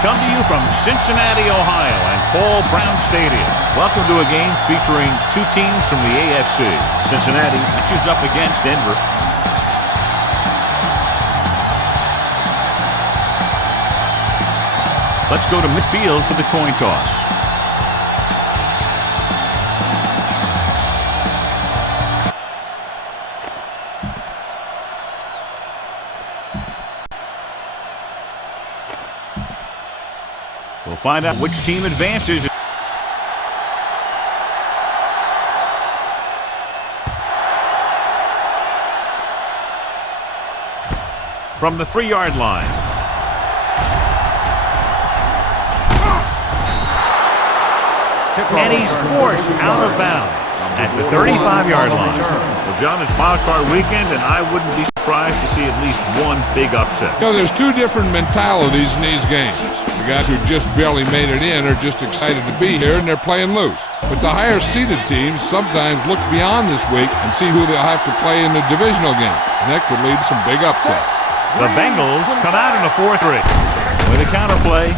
come to you from Cincinnati, Ohio and Paul Brown Stadium. Welcome to a game featuring two teams from the AFC. Cincinnati matches up against Denver. Let's go to midfield for the coin toss. We'll find out which team advances. From the 3-yard line. And he's forced out of bounds at the 35-yard line. Well, John, it's Wildcard weekend, and I wouldn't be surprised to see at least one big upset. You know, there's two different mentalities in these games. The guys who just barely made it in are just excited to be here, and they're playing loose. But the higher-seeded teams sometimes look beyond this week and see who they'll have to play in the divisional game, and that could lead to some big upsets. The Bengals come out in a 4-3 with a counterplay.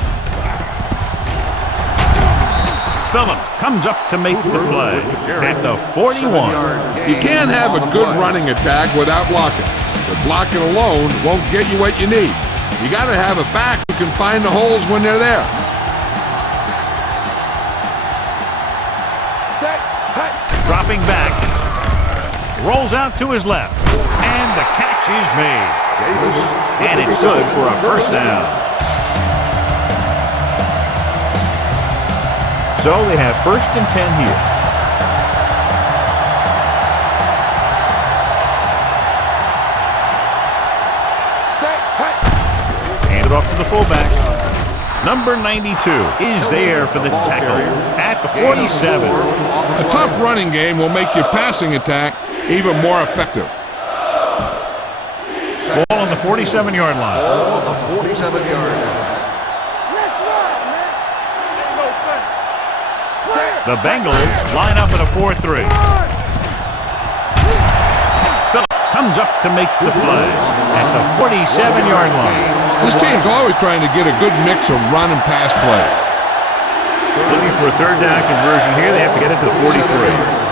Phillips comes up to make the play at the 41. You can't have a good running attack without blocking. But blocking alone won't get you what you need. You got to have a back who can find the holes when they're there. Dropping back. Rolls out to his left. And the catch is made. And it's good for a first down. So they have 1st and 10 here. Hand it off to the fullback. Number 92 is there for the tackle at the 47. A tough running game will make your passing attack even more effective. Ball on the 47-yard line. Ball on the 47-yard line. The Bengals line up in a 4-3. Phillips comes up to make the play at the 47-yard line. This team's always trying to get a good mix of run and pass plays. Looking for a 3rd down conversion here. They have to get it to the 43.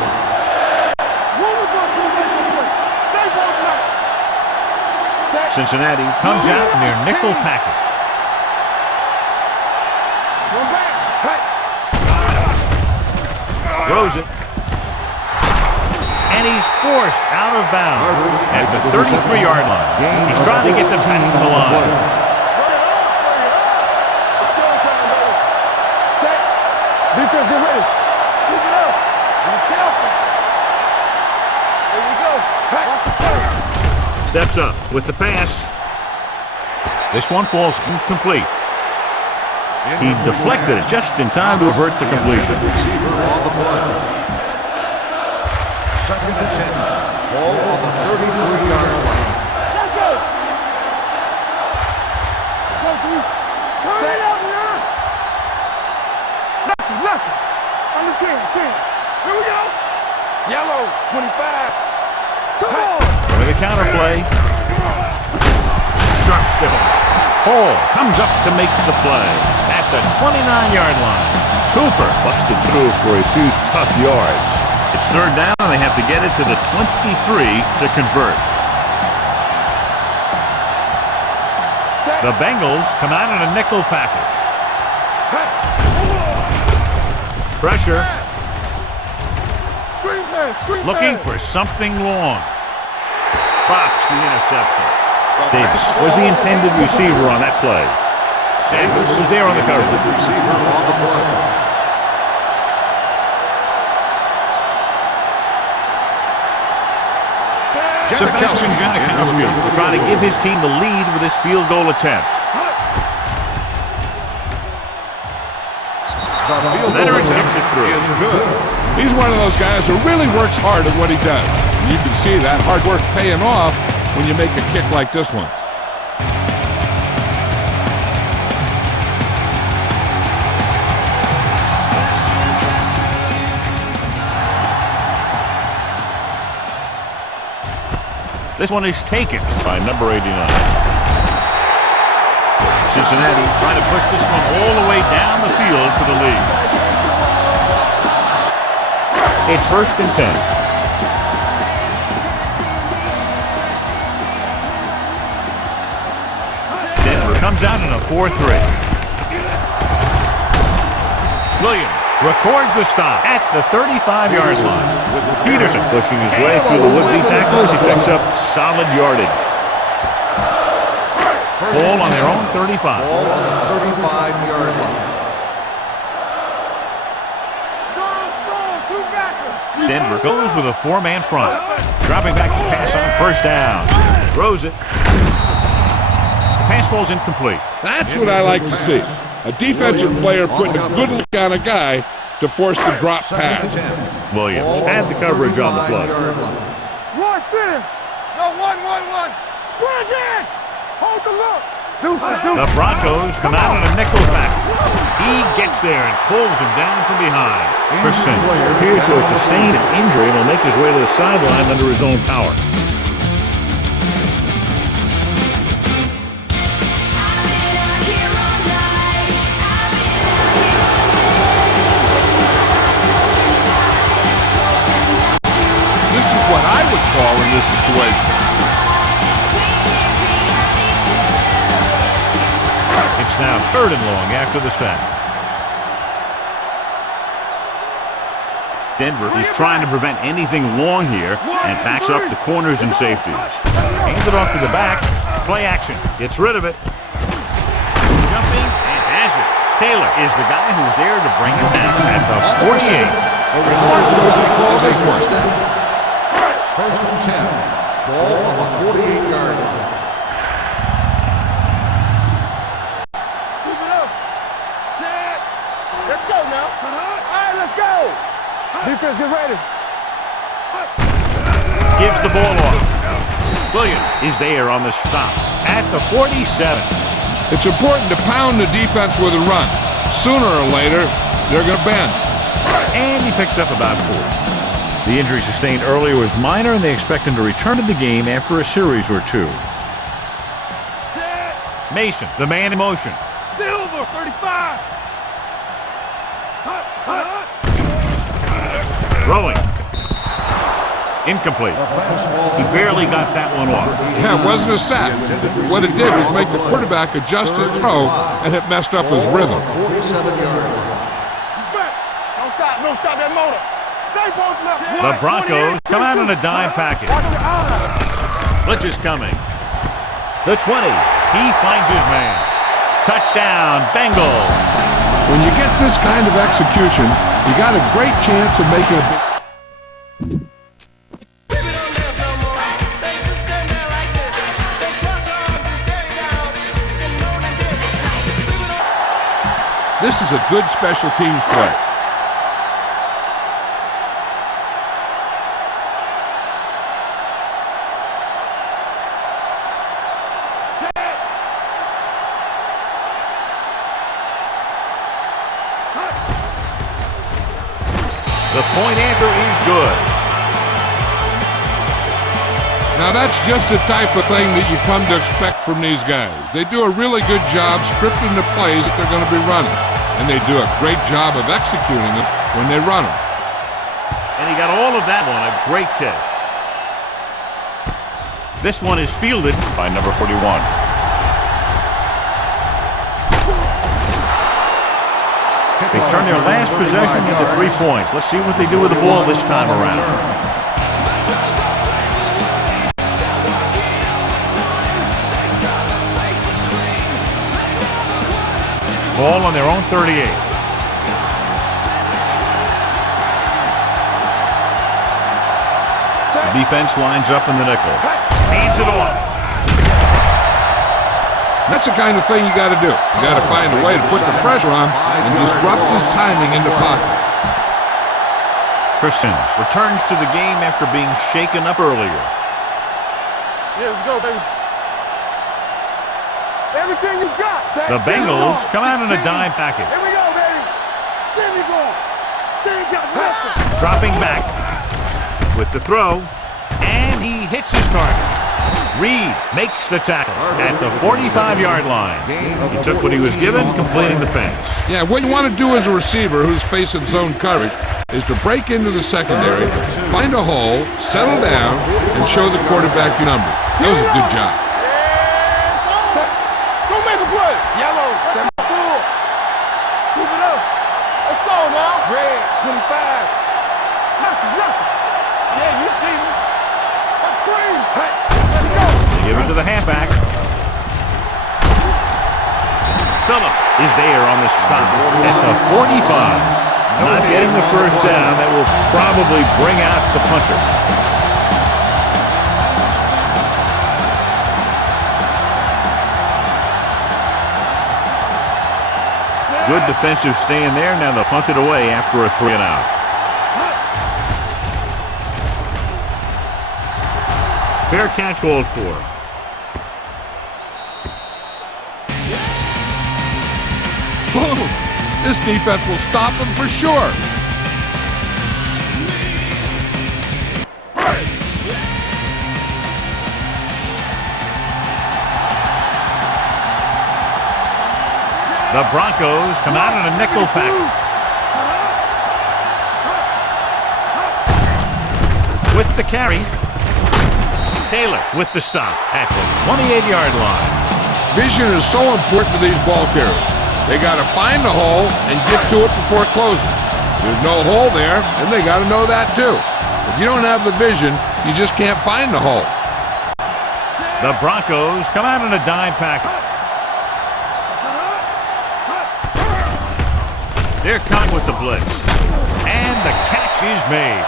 Cincinnati comes out in their nickel package. Throws it. And he's forced out of bounds at the 33-yard line. He's trying to get them back to the line. Defense, get ready. Keep it up. Be careful. There you go. Steps up with the pass. This one falls incomplete. He deflected it just in time to avert the completion. Second and 10. Ball on the 33-yard line. Let's go. Go, dude. Turn it up here. Left. On the 10. Here we go. Yellow, 25. Come on. With a counterplay. Sharp stiffle. Hall comes up to make the play at the 29-yard line. Cooper busted through for a few tough yards. It's 3rd down, and they have to get it to the 23 to convert. The Bengals come out in a nickel package. Pressure. Looking for something long. Drops the interception. Davis was the intended receiver on that play. Davis was there on the coverage. Receiver on the play. Sebastian Janikowski trying to give his team the lead with his field goal attempt. Veteran kicks it through. He's one of those guys who really works hard at what he does. You can see that hard work paying off when you make a kick like this one. This one is taken by number 89. Cincinnati trying to push this one all the way down the field for the lead. It's 1st and 10. Denver comes out in a 4-3. Williams records the stop at the 35-yard line. Peterson pushing his way through the would-be tacklers. He picks up solid yardage. Ball on their own 35. Ball on the 35-yard line. Denver goes with a 4-man front. Dropping back to pass on 1st down. Throws it. The pass falls incomplete. That's what I like to see. A defensive player putting a good look on a guy to force the drop pass. Williams had the coverage on the play. One center. No, one. Run again. Hold the look. The Broncos come out on a nickel back. He gets there and pulls him down from behind. Christian appears to have sustained an injury and will make his way to the sideline under his own power. This is what I would call in this situation. It's now 3rd and long after the sack. Denver is trying to prevent anything long here and backs up the corners and safeties. Hands it off to the back. Play action. Gets rid of it. Jumping and has it. Taylor is the guy who's there to bring him down at the 48. First and 10. Ball on the 48-yard line. Let's go now. All right, let's go. Defense, get ready. Gives the ball off. Williams is there on the stop at the 47. It's important to pound the defense with a run. Sooner or later, they're going to bend. And he picks up about 4. The injury sustained earlier was minor, and they expect him to return to the game after a series or 2. Mason, the man in motion. Silver, 35. Throwing. Incomplete. He barely got that one off. Yeah, it wasn't a sack. What it did was make the quarterback adjust his throw, and it messed up his rhythm. 47-yard line. Don't stop that motor. The Broncos come out on a dime package. Blitz is coming. The 20. He finds his man. Touchdown, Bengals. When you get this kind of execution, you got a great chance of making a big... This is a good special teams play. The point after is good. Now that's just the type of thing that you come to expect from these guys. They do a really good job scripting the plays that they're going to be running. And they do a great job of executing them when they run them. And he got all of that on a great kick. This one is fielded by number 41. They turn their last possession into 3 points. Let's see what they do with the ball this time around. Ball on their own 38. The defense lines up in the nickel. Hands it off. That's the kind of thing you got to do. You got to find a way to put the pressure on and disrupt his timing in the pocket. Christians returns to the game after being shaken up earlier. Yeah, let's go, baby. Everything you got. The Bengals come out in a dime package. Here we go, baby. There we go. There you got nothing. Dropping back with the throw, and he hits his target. Reed makes the tackle at the 45-yard line. He took what he was given, completing the pass. Yeah, what you want to do as a receiver who's facing zone coverage is to break into the secondary, find a hole, settle down, and show the quarterback your numbers. That was a good job. Don't make a play. Yellow. Set my full. Keep it up. Let's go now. Red, 25. Nothing. Yeah, you see me. Let's scream. Hey, let's go. They give it to the halfback. Phillip is there on the stop at the 45. Not getting the first down. That will probably bring out the punter. Good defensive stand there. Now they'll punt it away after a 3 and out. Fair catch called for. Boom! This defense will stop him for sure. The Broncos come out in a nickel package. With the carry. Taylor with the stop at the 28-yard line. Vision is so important to these ball carriers. They got to find the hole and get to it before it closes. There's no hole there, and they got to know that too. If you don't have the vision, you just can't find the hole. The Broncos come out in a dime package. They're caught with the blitz. And the catch is made.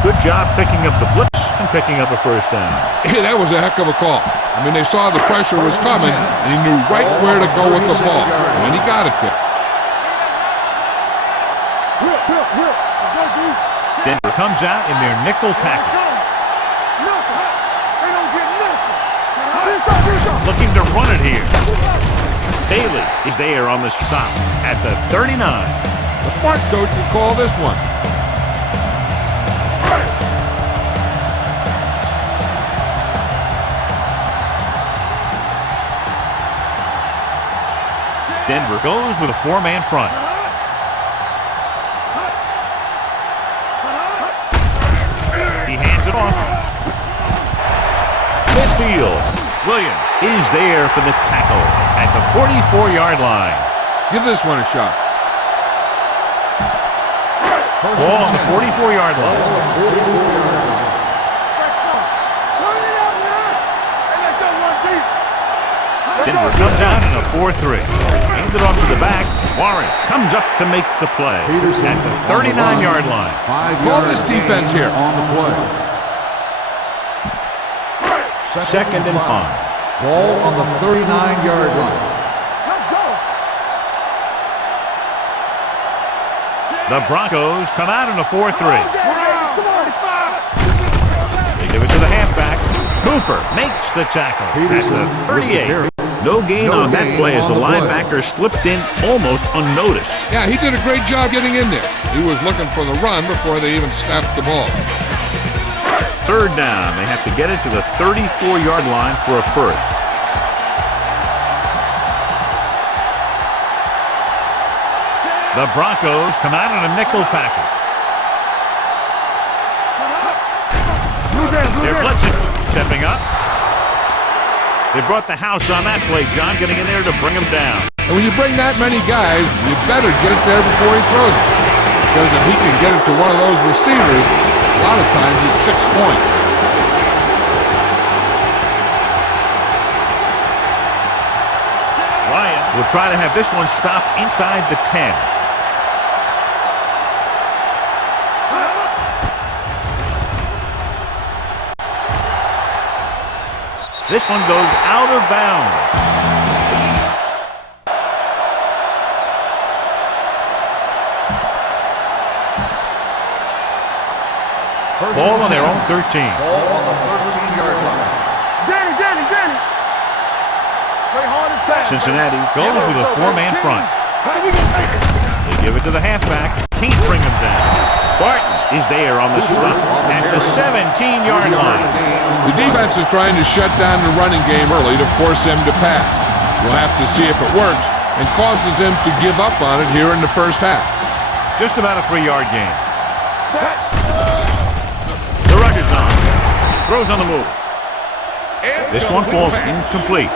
Good job picking up the blitz and picking up a first down. Hey, that was a heck of a call. I mean, they saw the pressure was coming, and he knew right where to go with the ball. And he got it there. Denver comes out in their nickel package. Looking to run it here. Bailey is there on the stop at the 39. The smart coach would call this one. Denver goes with a 4-man front. He hands it off. Midfield. Williams is there for the tackle at the 44-yard line. Give this one a shot. Ball on the 44-yard line. Denver comes out in a 4-3. Hands it off to the back. Warren comes up to make the play at the 39-yard line. Call this defense here. On the play. Second and 5. Ball on the 39-yard line. Let's go. The Broncos come out in a 4-3. Come on. They give it to the halfback. Cooper makes the tackle at the 38. No gain on that play as the linebacker slipped in almost unnoticed. Yeah, he did a great job getting in there. He was looking for the run before they even snapped the ball. Third down. They have to get it to the 34-yard line for a first. The Broncos come out in a nickel package. They're blitzing. Stepping up. They brought the house on that play, John, getting in there to bring him down. And when you bring that many guys, you better get it there before he throws it. Because if he can get it to one of those receivers, a lot of times it's 6 points. Ryan will try to have this one stop inside the 10. This one goes out of bounds. Ball on their own 13. Ball on the 13-yard line. Danny. Play hard and fast. Cincinnati goes with a 4-man front. They give it to the halfback. Can't bring him down. Barton is there on the stop at the 17-yard line. The defense is trying to shut down the running game early to force him to pass. We'll have to see if it works and causes him to give up on it here in the first half. Just about a 3-yard gain. The rush is on. Throws on the move. This one falls incomplete.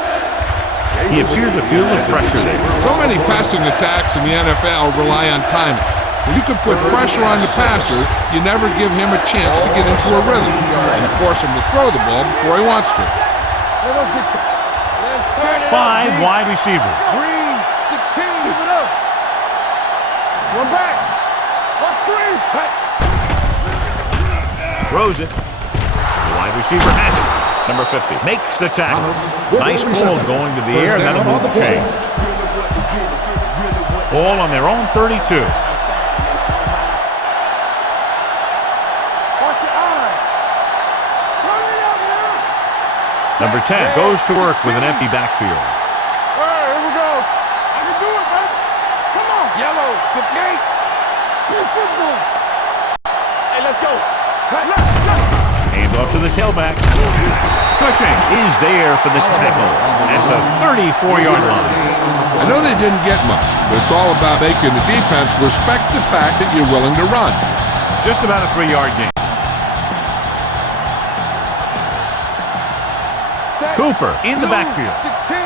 He appeared to feel the pressure there. So many passing attacks in the NFL rely on timing. When you can put pressure on the passer, you never give him a chance to get into a rhythm, and you force him to throw the ball before he wants to. 5 wide receivers. 16. Keep it up. One back. One screen. Throws it. The wide receiver has it. Number 50 makes the tackle. Nice calls going to the air. That'll move the chain. Ball on their own 32. Watch your eyes. Turn it up now. Number 10 goes to work with an empty backfield. All right, here we go. I can do it, man. Come on. Yellow, 58. Big football. Hey, let's go. Hands off to the tailback. Cushing is there for the tackle at the 34-yard line. I know they didn't get much, but it's all about making the defense respect the fact that you're willing to run. Just about a 3-yard gain. Cooper in the backfield. 16.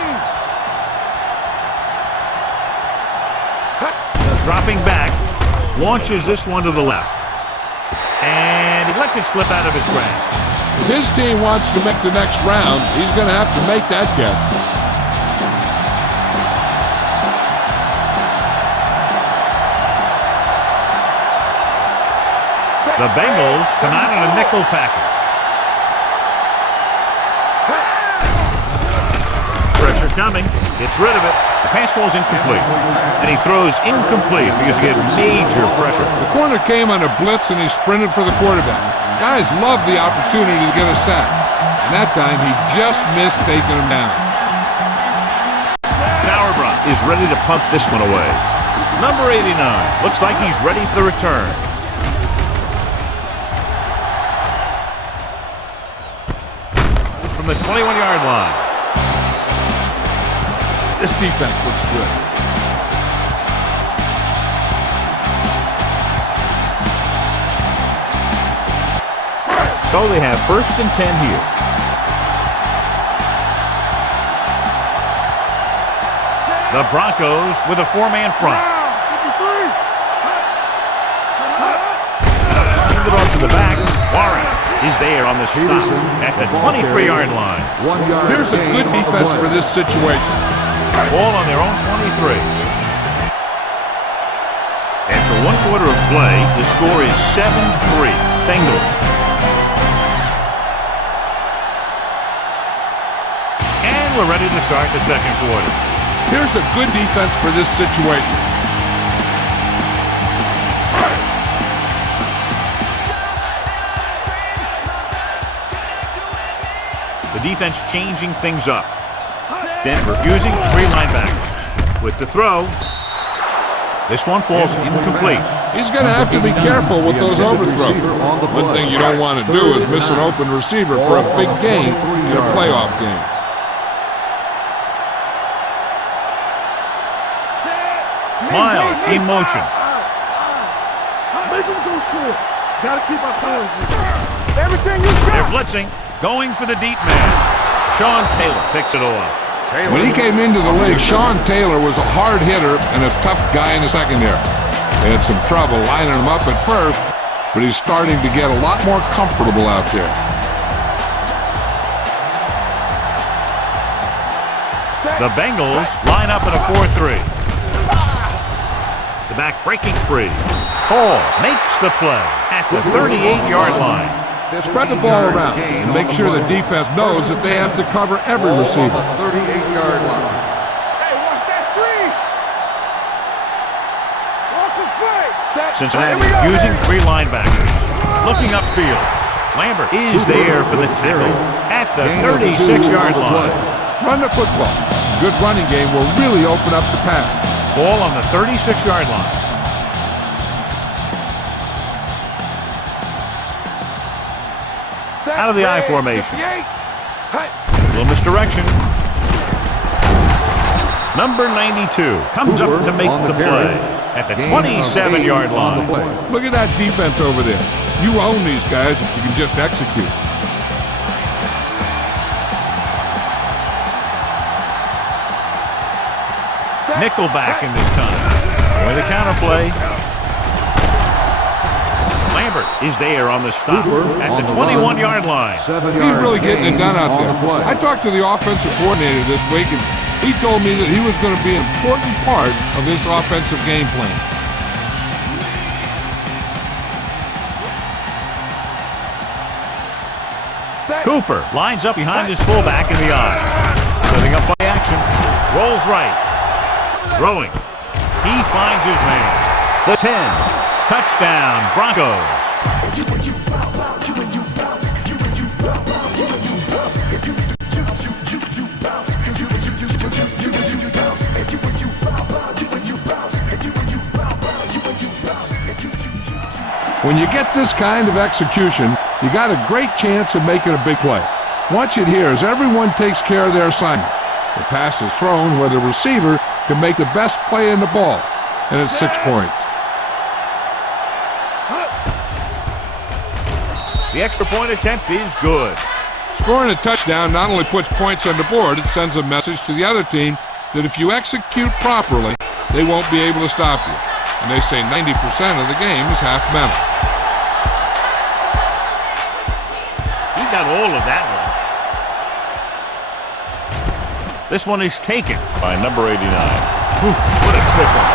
Dropping back, launches this one to the left. And he lets it slip out of his grasp. If his team wants to make the next round, he's going to have to make that catch. The Bengals come out in a nickel package. Pressure coming. Gets rid of it. The pass falls incomplete. And he throws incomplete because he had major pressure. The corner came on a blitz and he sprinted for the quarterback. Guys love the opportunity to get a sack. And that time he just missed taking him down. Sauerbrot is ready to punt this one away. Number 89 looks like he's ready for the return. From the 21-yard line. This defense looks good. So they have 1st and 10 here. The Broncos with a 4-man front. Hand it off to the back. Warren is there on the stop at the 23-yard line. Here's a good defense for this situation. Ball on their own 23. After 1 quarter of play, the score is 7-3. Bengals. And we're ready to start the second quarter. Here's a good defense for this situation. The defense changing things up. Denver using 3 linebackers. With the throw, this one falls incomplete. He's going to have to be careful with those overthrows. One thing you don't want to do is miss an open receiver for a big gain in a playoff game. Miles in motion. Make him go short. Gotta keep our points. Everything you got. They're blitzing, going for the deep man. Sean Taylor picks it off. When he came into the league, Sean Taylor was a hard hitter and a tough guy in the secondary. They had some trouble lining him up at first, but he's starting to get a lot more comfortable out there. The Bengals line up in a 4-3. The back breaking free. Hall makes the play at the 38-yard line. Spread the ball around and make sure the defense knows that they have to cover every receiver. 38-yard line. Hey, watch that screen. Watch the play. Cincinnati using 3 linebackers. Looking upfield. Lambert is there for the tackle at the 36-yard line. Run the football. Good running game will really open up the pass. Ball on the 36-yard line. out of the I formation. Little misdirection. Number 92 comes up to make the play at the 27-yard line. Look at that defense over there. You own these guys if you can just execute. Nickelback in this time. With the counter play. Lambert is there on the stop at the 21-yard line. He's really getting it done out there. I talked to the offensive coordinator this week, and he told me that he was going to be an important part of this offensive game plan. Cooper lines up behind his fullback in the I. Setting up play action. Rolls right. Throwing. He finds his man. The 10. Touchdown, Broncos. When you get this kind of execution, you got a great chance of making a big play. Watch it here as everyone takes care of their assignment. The pass is thrown where the receiver can make the best play in the ball, and it's 6 points. The extra point attempt is good. Scoring a touchdown not only puts points on the board, it sends a message to the other team that if you execute properly, they won't be able to stop you. And they say 90% of the game is half mental. He got all of that one. This one is taken by number 89. What a stiff one.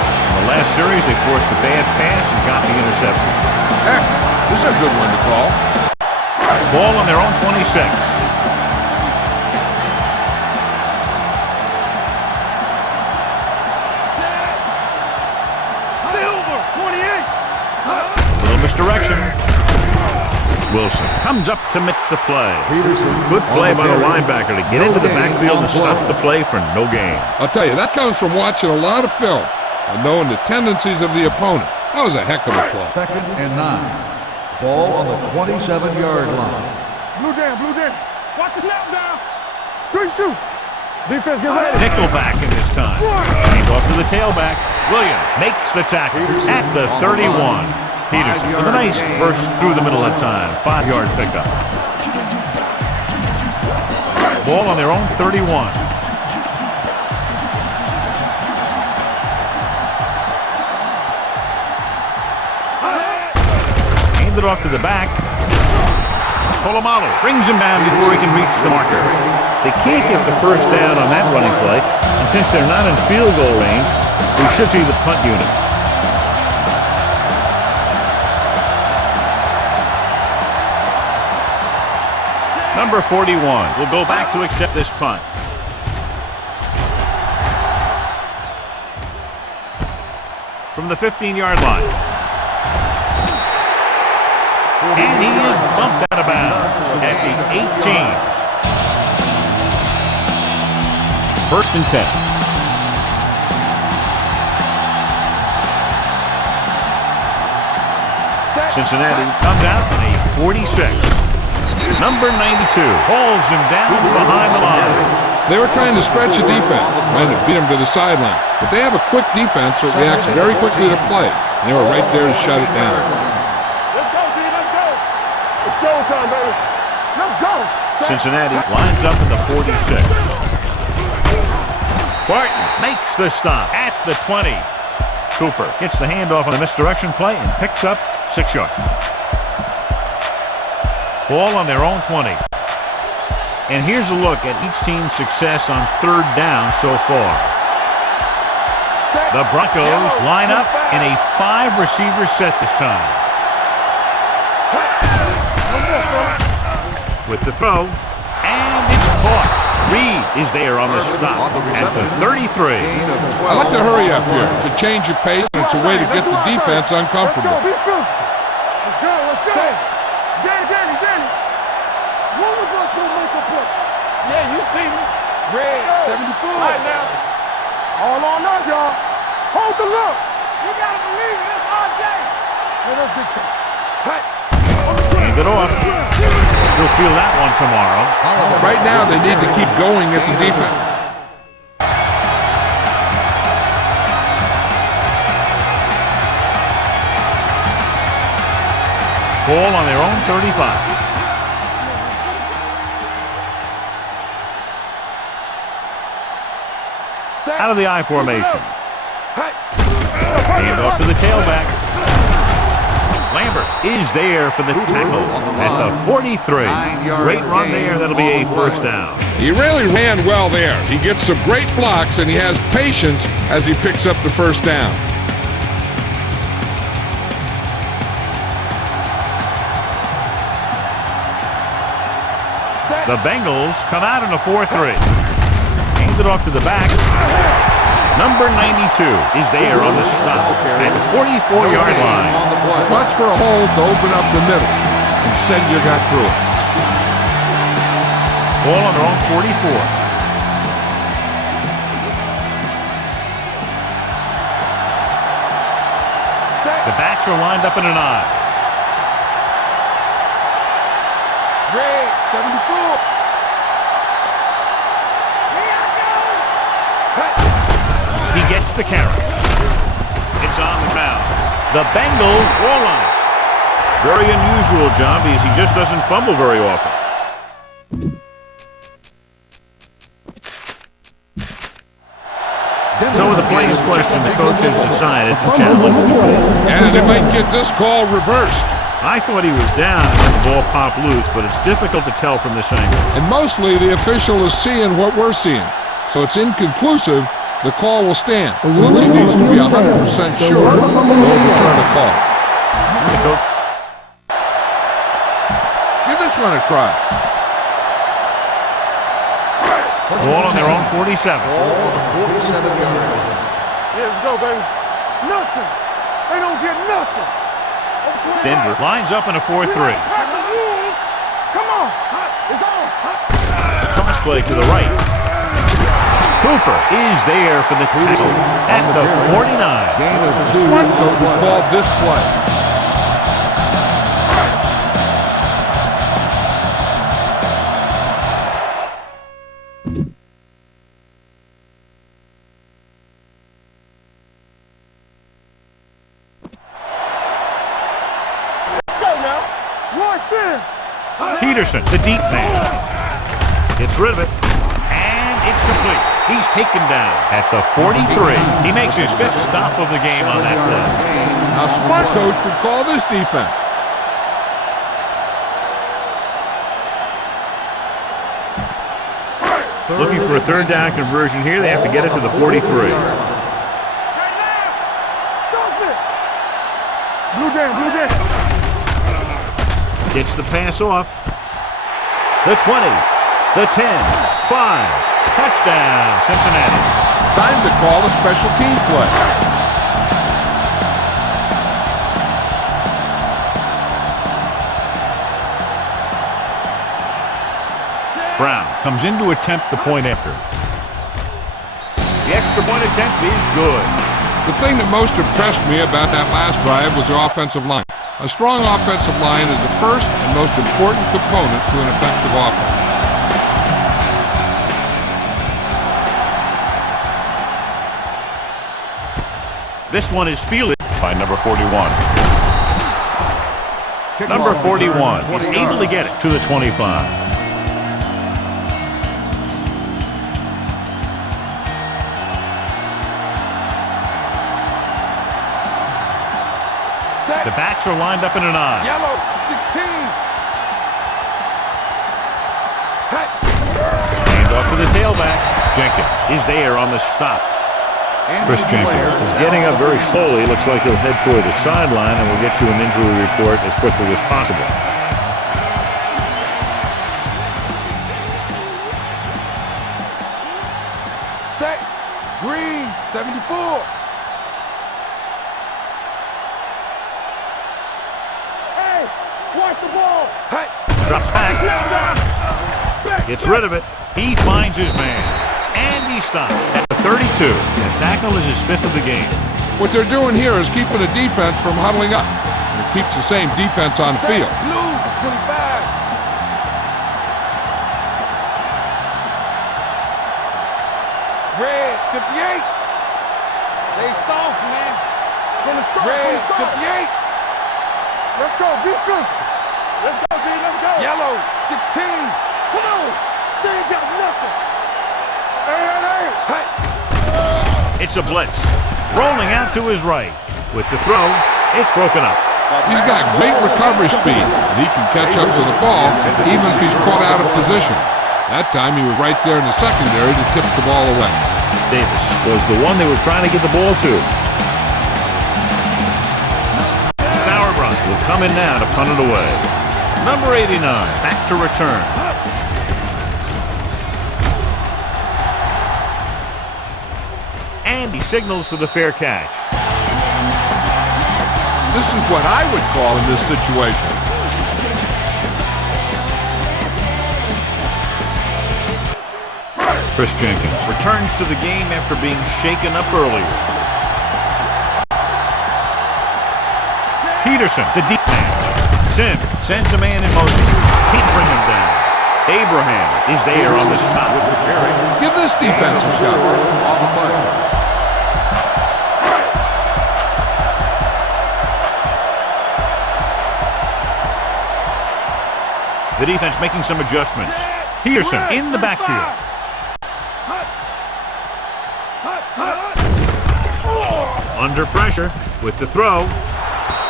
In the last series, they forced a bad pass and got the interception. Heck, this is a good one to call. Ball on their own 26. Little misdirection. Wilson comes up to make the play. Good play by the linebacker to get into the backfield and stop the play for no gain. I'll tell you, that comes from watching a lot of film and knowing the tendencies of the opponent. That was a heck of a play. 2nd and 9. Ball on the 27-yard line. Blue down. Watch the snap down. Good shoot. Defense get ready. Nickelback in this time. Hand off to the tailback. Williams makes the tackle at the 31. Peterson with a nice burst through the middle of time. 5-yard pickup. Ball on their own 31. Handed off to the back. Polamalu brings him down before he can reach the marker. They can't get the first down on that running play, and since they're not in field goal range, we should see the punt unit. Number 41 will go back to accept this punt. From the 15-yard line. And he is bumped out of bounds at the 18. 1st and 10. Cincinnati comes out in a 46. Number 92 holds him down behind the line. They were trying to stretch the defense, trying to beat him to the sideline. But they have a quick defense that reacts very quickly to play. And they were right there to shut it down. Let's go, D. Let's go. It's showtime, baby. Let's go. Cincinnati lines up in the 46. Barton makes the stop at the 20. Cooper gets the handoff on the misdirection play and picks up 6 yards. Ball on their own 20. And here's a look at each team's success on 3rd down so far. The Broncos line up in a 5-receiver set this time. With the throw, and it's caught. Reed is there on the stop at the 33. I like to hurry up here. It's a change of pace, and it's a way to get the defense uncomfortable. Let's go. Danny. One of us will make a play. Yeah, you see me. Red, 74. All right, now. All on us, y'all. Hold the look. You got to believe it. It's our day. Let us dictate. Hand it off. He'll feel that one tomorrow. Right now, they need to keep going at the defense. Ball on their own 35. Out of the I formation. Hand off to the tailback. Lambert is there for the tackle at the 43. Great run there. That'll be a first down. He really ran well there. He gets some great blocks, and he has patience as he picks up the first down. The Bengals come out in a 4-3. Hand it off to the back. Number 92 is there on the stop at the 44-yard line. Much for a hold to open up the middle. Instead, you got through it. Ball on their own 44. The backs are lined up in an I. Red, 74. He gets the carry. It's on the ground. The Bengals roll on it. Very unusual job because he just doesn't fumble very often. So with the play's question, the coach has decided to challenge the call. And they might get this call reversed. I thought he was down and let the ball pop loose, but it's difficult to tell from this angle. And mostly the official is seeing what we're seeing. So it's inconclusive. The call will stand. Once he needs to be 100% sure, they'll overturn the call. Give this one a try. Ball on their own 47. Ball on the 47-yard line. Yeah, let's go, baby. Nothing. They don't get nothing. Denver lines up in a 4-3. Come on. It's on. Cross play to the right. Cooper is there for the tackle at the 49. Game of 2. Smart coach will call this play. Peterson, the deep man. Gets rid of it. And it's complete. He's taken down at the 43. He makes his 5th stop of the game on that play. Now, smart coach would call this defense. Looking for a 3rd down conversion here. They have to get it to the 43. Blue down. Gets the pass off. The 20, the 10, 5. Touchdown, Cincinnati. Time to call a special team play. Brown comes in to attempt the point after. The extra point attempt is good. The thing that most impressed me about that last drive was the offensive line. A strong offensive line is the first and most important component to an effective offense. This one is fielded by number 41. Number 41 is able to get it to the 25. The backs are lined up in an I. Yellow, 16. Hand off to the tailback. Jenkins is there on the stop. Chris Jenkins is getting up very slowly. Looks like he'll head toward the sideline, and we'll get you an injury report as quickly as possible. Set. Green, 74. Hey, watch the ball. Hey. Drops back. Gets rid of it. He finds his man. And he stops at the 32. The tackle is his 5th of the game. What they're doing here is keeping the defense from huddling up. And it keeps the same defense on field. Blue, 25. Red, 58. They soft, man. From the start. Red, 58. Let's go, defense. Let's go, D. Let's go. Yellow, 16. Come on. They ain't got nothing. Hey. It's a blitz. Rolling out to his right. With the throw, it's broken up. He's got great recovery speed, and he can catch up to the ball even if he's caught out of position. That time he was right there in the secondary to tip the ball away. Davis was the one they were trying to get the ball to. Sauerbrunn will come in now to punt it away. Number 89, back to return. And he signals for the fair catch. This is what I would call in this situation. Chris Jenkins returns to the game after being shaken up earlier. Peterson, the deep man. Sim sends a man in motion. Can't bring him down. Abraham is there on the stop with the carry. Give this defense a shot. On the play. The defense making some adjustments. Peterson in the backfield. Under pressure with the throw.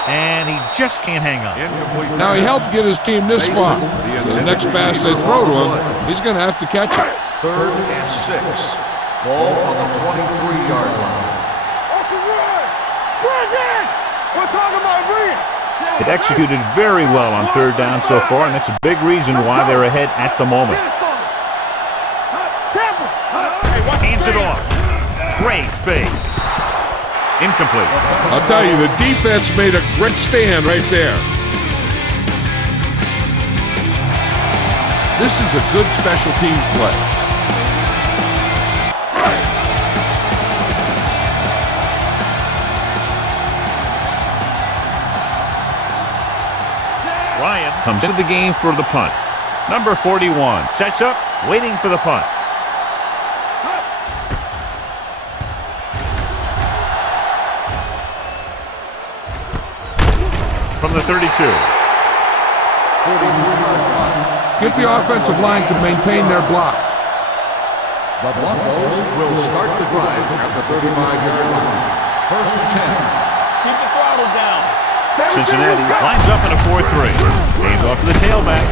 And he just can't hang on. Now he helped get his team this far. So the next pass they throw to him, he's going to have to catch it. 3rd and 6. Ball on the 23-yard line. We're talking about Reed. It executed very well on 3rd down so far, and that's a big reason why they're ahead at the moment. Hands it off. Great fake. Incomplete. I'll tell you, the defense made a great stand right there. This is a good special teams play. Ryan comes into the game for the punt. Number 41 sets up, waiting for the punt. From the 32. 43-yard punt. Get the offensive line to maintain their block. The Broncos will start the drive at the 35-yard line. 1st and 10. Keep the throttle down. Cincinnati lines up in a 4-3. Hands off to the tailback.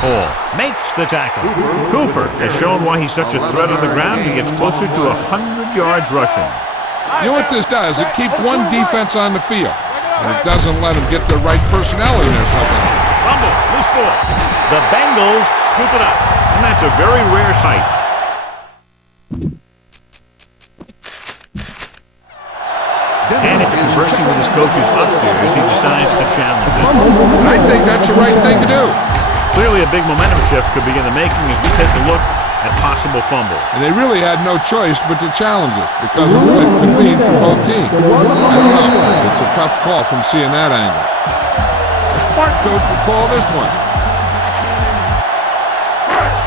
Hall makes the tackle. Cooper has shown why he's such a threat on the ground. He gets closer to 100 yards rushing. You know what this does? It keeps one defense on the field, and it doesn't let them get the right personnel in there. Fumble, loose ball. The Bengals scoop it up, and that's a very rare sight. And after conversing with his coaches upstairs, he decides to challenge this one. I think that's the right thing to do. Clearly a big momentum shift could be in the making as we take a look at possible fumble. And they really had no choice but to challenge us because of what it could mean for both teams. I don't know. It's a tough call from seeing that angle. A smart coach would call this one.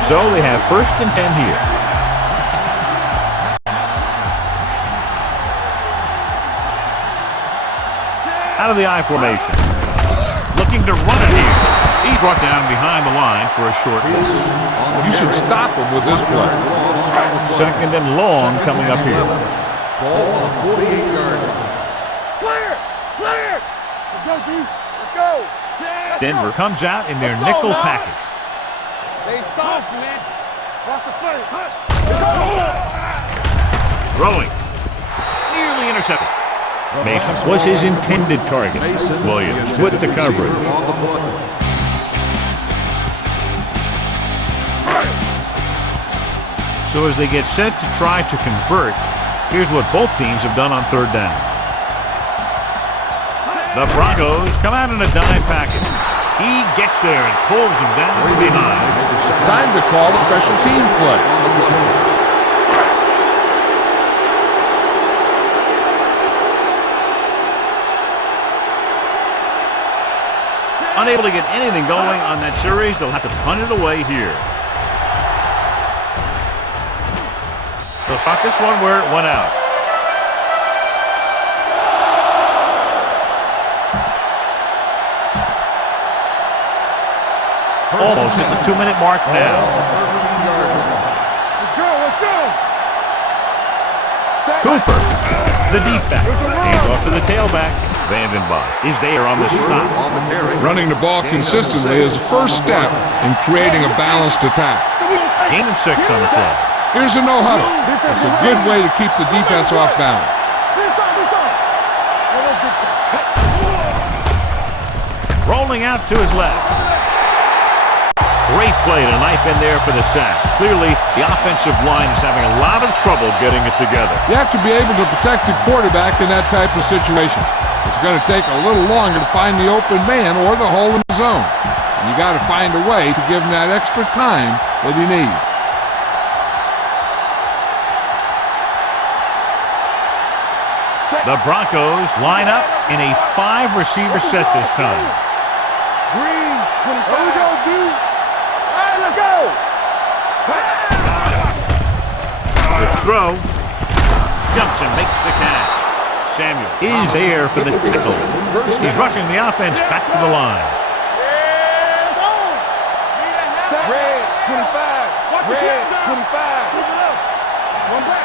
So they have 1st and 10 here. Out of the I formation. Looking to run it here. He's brought down behind the line for a short loss. You should stop him with this play. 2nd and long coming up here. Ball on the 48-yard line. Clear! Clear! Let's go, D. Let's go. Denver comes out in their nickel package. They soft, man. Watch the play. Throwing. Nearly intercepted. Mason was his intended target. Williams with the coverage. On the play. So as they get set to try to convert, here's what both teams have done on 3rd down. The Broncos come out in a dime package. He gets there and pulls him down from behind. Time to call a special teams play. Unable to get anything going on that series, they'll have to punt it away here. They'll start this one where it went out. Almost at the 2-minute mark now. Let's go. Cooper, the deep back. Hands off to the tailback. Vanden Bosch is there on the stop. Running the ball consistently is the first step in creating a balanced attack. Gain of 6 on the play. Here's a no huddle. It's a good way to keep the defense off balance. Rolling out to his left. Great play to knife in there for the sack. Clearly, the offensive line is having a lot of trouble getting it together. You have to be able to protect the quarterback in that type of situation. It's going to take a little longer to find the open man or the hole in the zone. And you got to find a way to give him that extra time that he needs. The Broncos line up in a 5-receiver set this time. Green, 25. There we go, dude. All right, let's go. The throw. Jumps and makes the catch. Samuel is there for the tackle. He's rushing the offense back to the line. Red, 25. Red, 25. One back.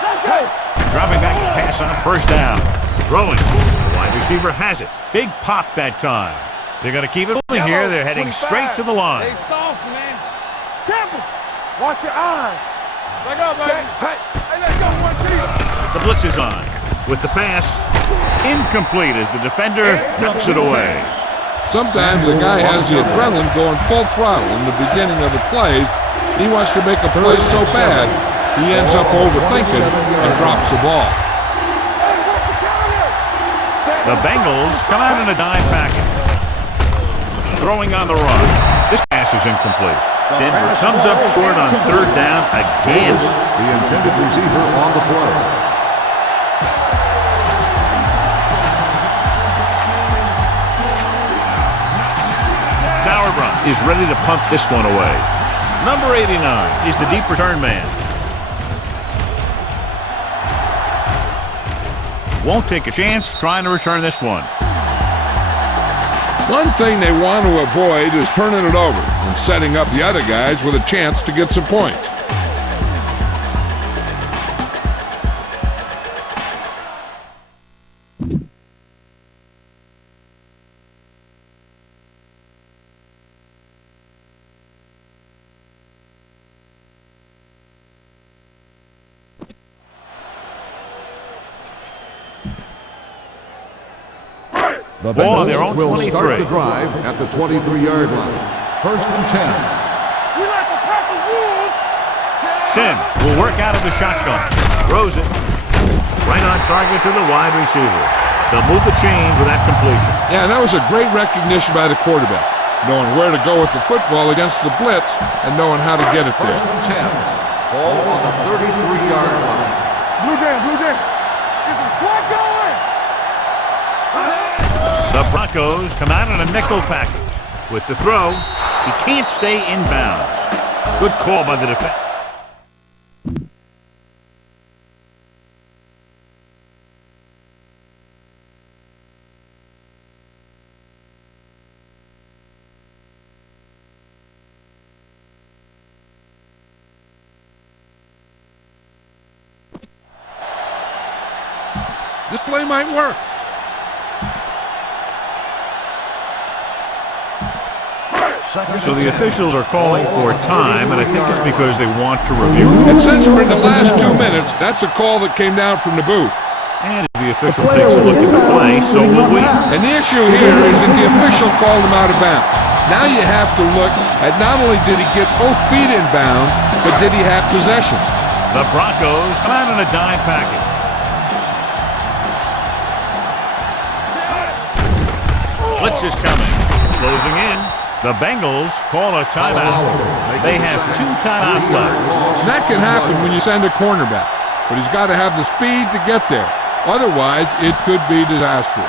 Let's go. Dropping back to pass on first down. Throwing. The wide receiver has it. Big pop that time. They're going to keep it moving here. They're heading straight to the line. Stay soft, man. Careful. Watch your eyes. Let go, baby. Hey, let's go, one team. The blitz is on. With the pass, incomplete as the defender knocks it away. Sometimes a guy has the adrenaline going full throttle in the beginning of the plays. He wants to make a play so bad, he ends up overthinking and drops the ball. The Bengals come out in a dime package. Throwing on the run. This pass is incomplete. Denver comes up short on third down again. The intended receiver on the play. Sauerbrunn is ready to punt this one away. Number 89 is the deep return man. Won't take a chance trying to return this one. One thing they want to avoid is turning it over and setting up the other guys with a chance to get some points. The Ball on their Bengals own will 23. start the drive at the 23-yard line. First and 10. We like to tackle wolves. Sim will work out of the shotgun. Throws it. Right on target to the wide receiver. They'll move the chains with that completion. Yeah, and that was a great recognition by the quarterback, knowing where to go with the football against the blitz and knowing how to get it there. First and 10. Ball on the 33-yard line. Blue Jay. Get some swat going. The Broncos come out in a nickel package. With the throw, he can't stay in bounds. Good call by the defense. This play might work. So the officials are calling for time, and I think it's because they want to review. And since we're in the last 2 minutes, that's a call that came down from the booth. And as the official takes a look at the play, so will we. And the issue here is that the official called him out of bounds. Now you have to look at not only did he get both feet in bounds, but did he have possession? The Broncos come out in a dime package. Blitz is coming. Closing in. The Bengals call a timeout. They have 2 timeouts left. And that can happen when you send a cornerback, but he's got to have the speed to get there. Otherwise, it could be disastrous.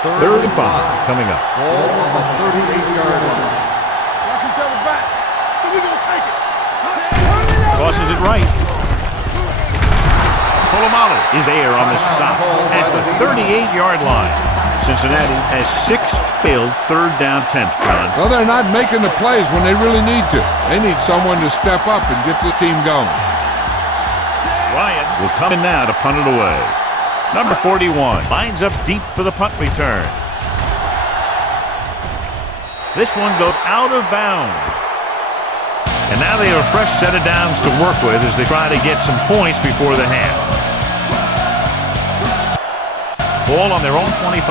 Third and 5 coming up. Ball on the 38-yard line. Watch each other back. So we're going to take it. Tosses it right. Polamalu is there on the stop at the 38-yard line. Cincinnati has 6 failed third down attempts, John. Well, they're not making the plays when they really need to. They need someone to step up and get the team going. Ryan will come in now to punt it away. Number 41 lines up deep for the punt return. This one goes out of bounds. And now they have a fresh set of downs to work with as they try to get some points before the half. Ball on their own 25.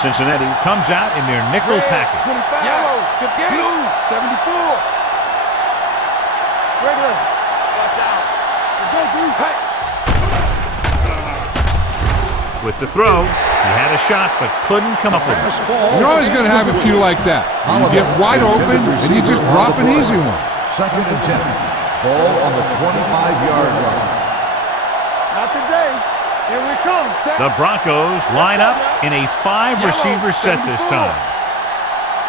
Cincinnati comes out in their nickel package. 25. Yellow. Blue. 74. Regular. Watch out. Go, Blue. Hey. With the throw, he had a shot but couldn't come up with it. You're always going to have a few like that. You get wide open and you just drop an easy one. 2nd and 10. Ball on the 25-yard line. Not today. Here we come. Set. The Broncos line up in a 5-receiver set this time.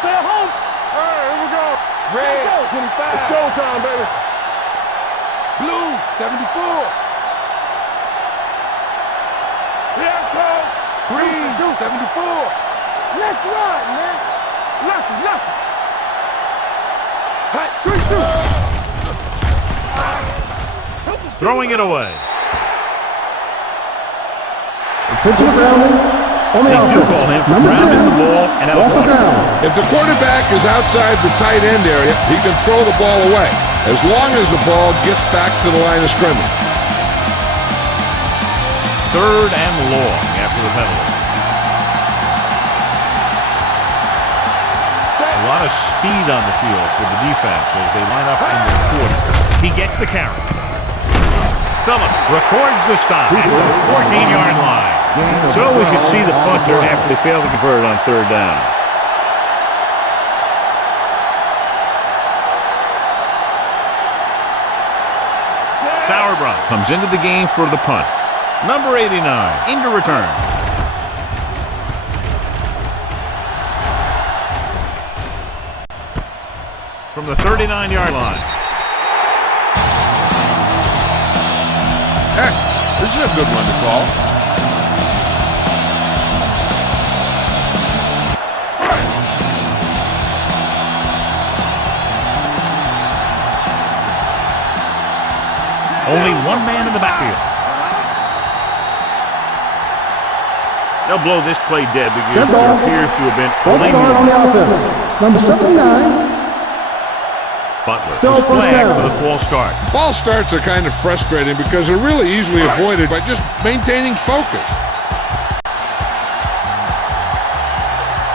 Stay at home. All right, here we go. Red, 25. It's showtime, baby. Blue, 74. Here come. Green, 74. Let's run, man. Lucky. Hey, 3-2. Throwing it away. Attention grounding on the They do offense. call him for Number grounding 10, the ball, and that'll loss of cost them. ground. If the quarterback is outside the tight end area, he can throw the ball away, as long as the ball gets back to the line of scrimmage. 3rd and long after the penalty. A lot of speed on the field for the defense as they line up in the quarter. He gets the carry. Phillips records the stop at the 14-yard line. So we should see the punter after they fail to convert on 3rd down. Sauerbrunn comes into the game for the punt. Number 89 into return. From the 39-yard line. Heck, this is a good one to call. Only one man in the backfield. They'll blow this play dead because there appears to have been Let's start on the offense. Number 79. Butler Still was first flagged down. for the false start. False starts are kind of frustrating because they're really easily avoided by just maintaining focus.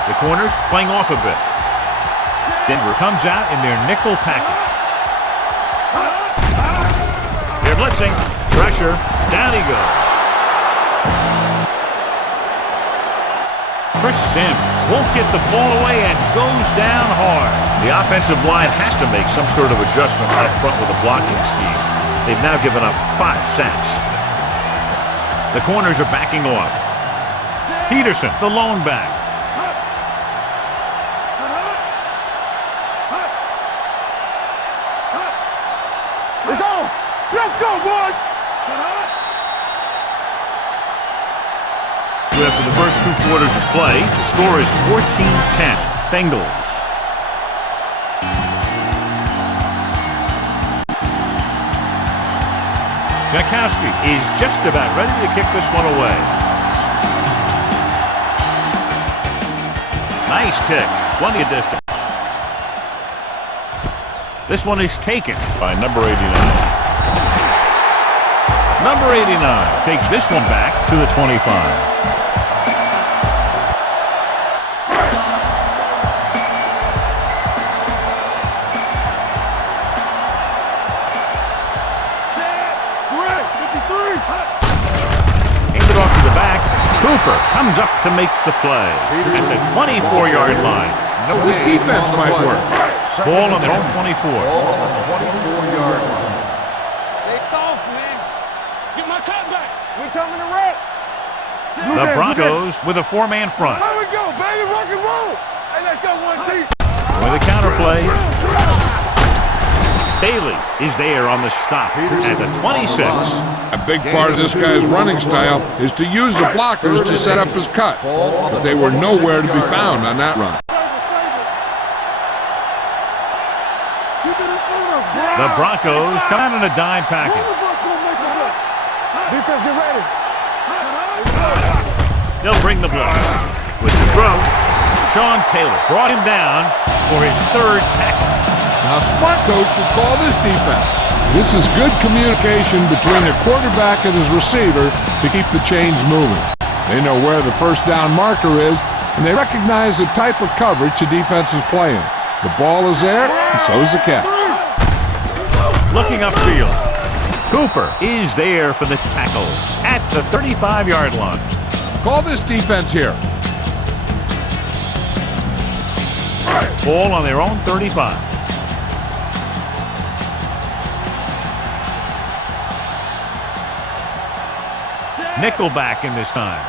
The corners playing off a bit. Denver comes out in their nickel package. They're blitzing. Pressure. Down he goes. Chris Sims won't get the ball away and goes down hard. The offensive line has to make some sort of adjustment up front with a blocking scheme. They've now given up 5 sacks. The corners are backing off. Peterson, the lone back. It's on. Let's go, boys. So after the first 2 quarters of play, the score is 14-10. Bengals. Jankowski is just about ready to kick this one away. Nice kick. Plenty of distance. This one is taken by number 89. Number 89 takes this one back to the 25. Cooper comes up to make the play at the 24-yard line. No, this defense might work. Ball on their own 24. Ball on the 24-yard line. They soft, man. Get my cut back. We coming to wreck. The Broncos with a four-man front. There we go, baby. Rock and roll. Hey, let's go one team. With a counterplay. Bailey is there on the stop at the 26. A big part of this guy's running style is to use the blockers to set up his cut. But they were nowhere to be found on that run. The Broncos come out in a dime package. Defense, get ready. They'll bring the blitz. With the throw, Sean Taylor brought him down for his third tackle. Now, smart coach would call this defense. This is good communication between the quarterback and his receiver to keep the chains moving. They know where the first down marker is, and they recognize the type of coverage the defense is playing. The ball is there, and so is the catch. Looking upfield, Cooper is there for the tackle at the 35-yard line. Call this defense here. Ball on their own 35. Nickelback in this time.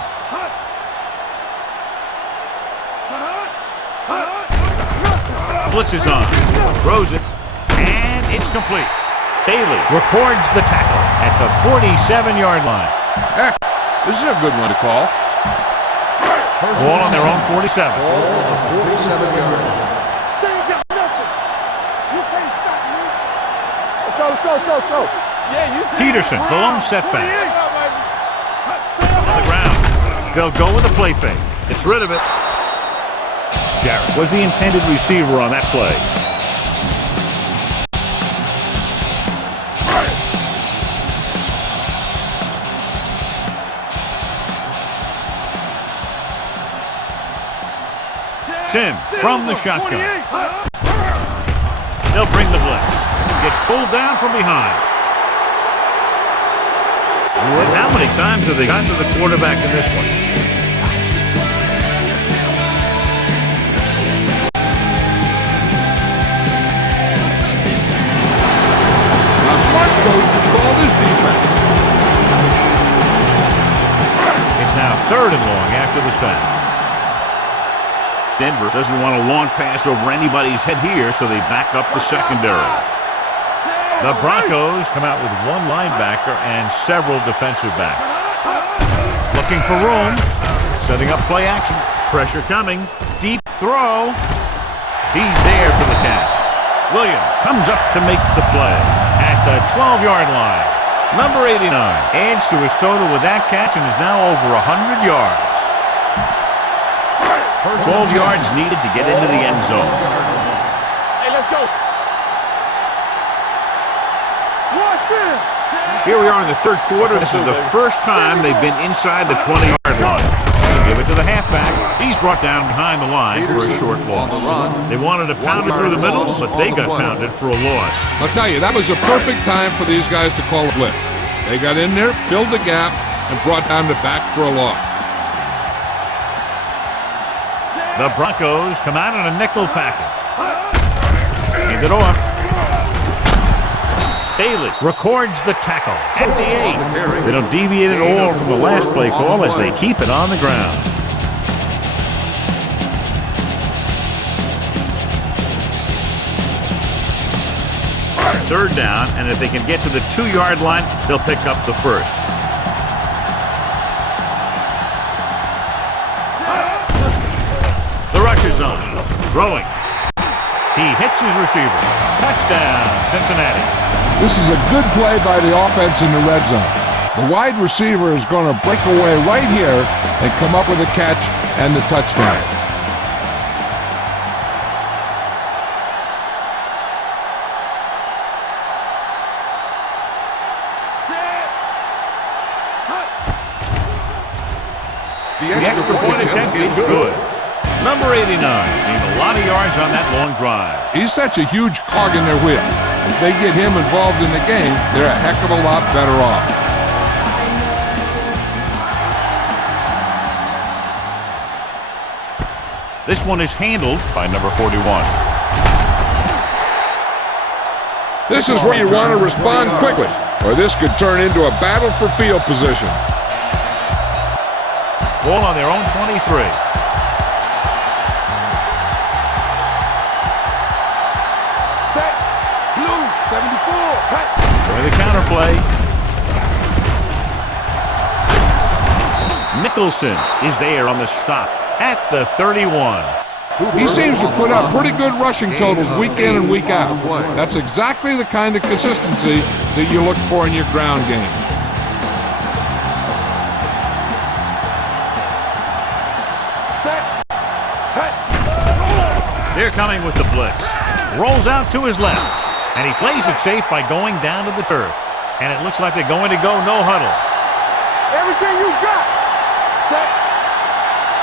Blitz is on. Throws it. And it's complete. Bailey records the tackle at the 47-yard line. Heck, this is a good one to call. Ball on their own 47. Ball on the 47-yard line. They ain't got nothing. You can't stop me. Let's go, let's go, let's go, let's go. Yeah, you see Peterson, the lone setback. 28. On the ground. They'll go with a play fake. Gets rid of it. Jarrett was the intended receiver on that play. Sim from the shotgun. They'll bring the blitz. Gets pulled down from behind. And how many times have they gotten to the quarterback in this one? Now, smart coach would call this defense. It's now 3rd and long after the sack. Denver doesn't want a long pass over anybody's head here, so they back up the secondary. The Broncos come out with one linebacker and several defensive backs. Looking for room. Setting up play action. Pressure coming. Deep throw. He's there for the catch. Williams comes up to make the play at the 12-yard line. Number 89 adds to his total with that catch and is now over 100 yards. 12 yards needed to get into the end zone. Hey, let's go. Here we are in the 3rd quarter. This is the first time they've been inside the 20-yard line. They give it to the halfback. He's brought down behind the line for a short loss. They wanted to pound it through the middle, but they got pounded for a loss. I'll tell you, that was a perfect time for these guys to call a blitz. They got in there, filled the gap, and brought down the back for a loss. The Broncos come out in a nickel package. Hand it off. Bailey records the tackle at the 8. They don't deviate at all from the last play call as they keep it on the ground. Third down, and if they can get to the 2-yard line, they'll pick up the first. The rush is on. Throwing. He hits his receiver. Touchdown, Cincinnati. This is a good play by the offense in the red zone. The wide receiver is going to break away right here and come up with a catch and the touchdown. The extra point attempt is good. Number 89 gained a lot of yards on that long drive. He's such a huge cog in their wheel. If they get him involved in the game, they're a heck of a lot better off. This one is handled by number 41. This is where you want to respond quickly. or this could turn into a battle for field position. Ball on their own 23. Set. Blue. 74. Hut. For the counter play. Nicholson is there on the stop at the 31. He seems to put up pretty good rushing totals week in and week out. That's exactly the kind of consistency that you look for in your ground game. Set. Hut. They're coming with the blitz. Rolls out to his left. And he plays it safe by going down to the turf. And it looks like they're going to go no huddle. Everything you got. Set.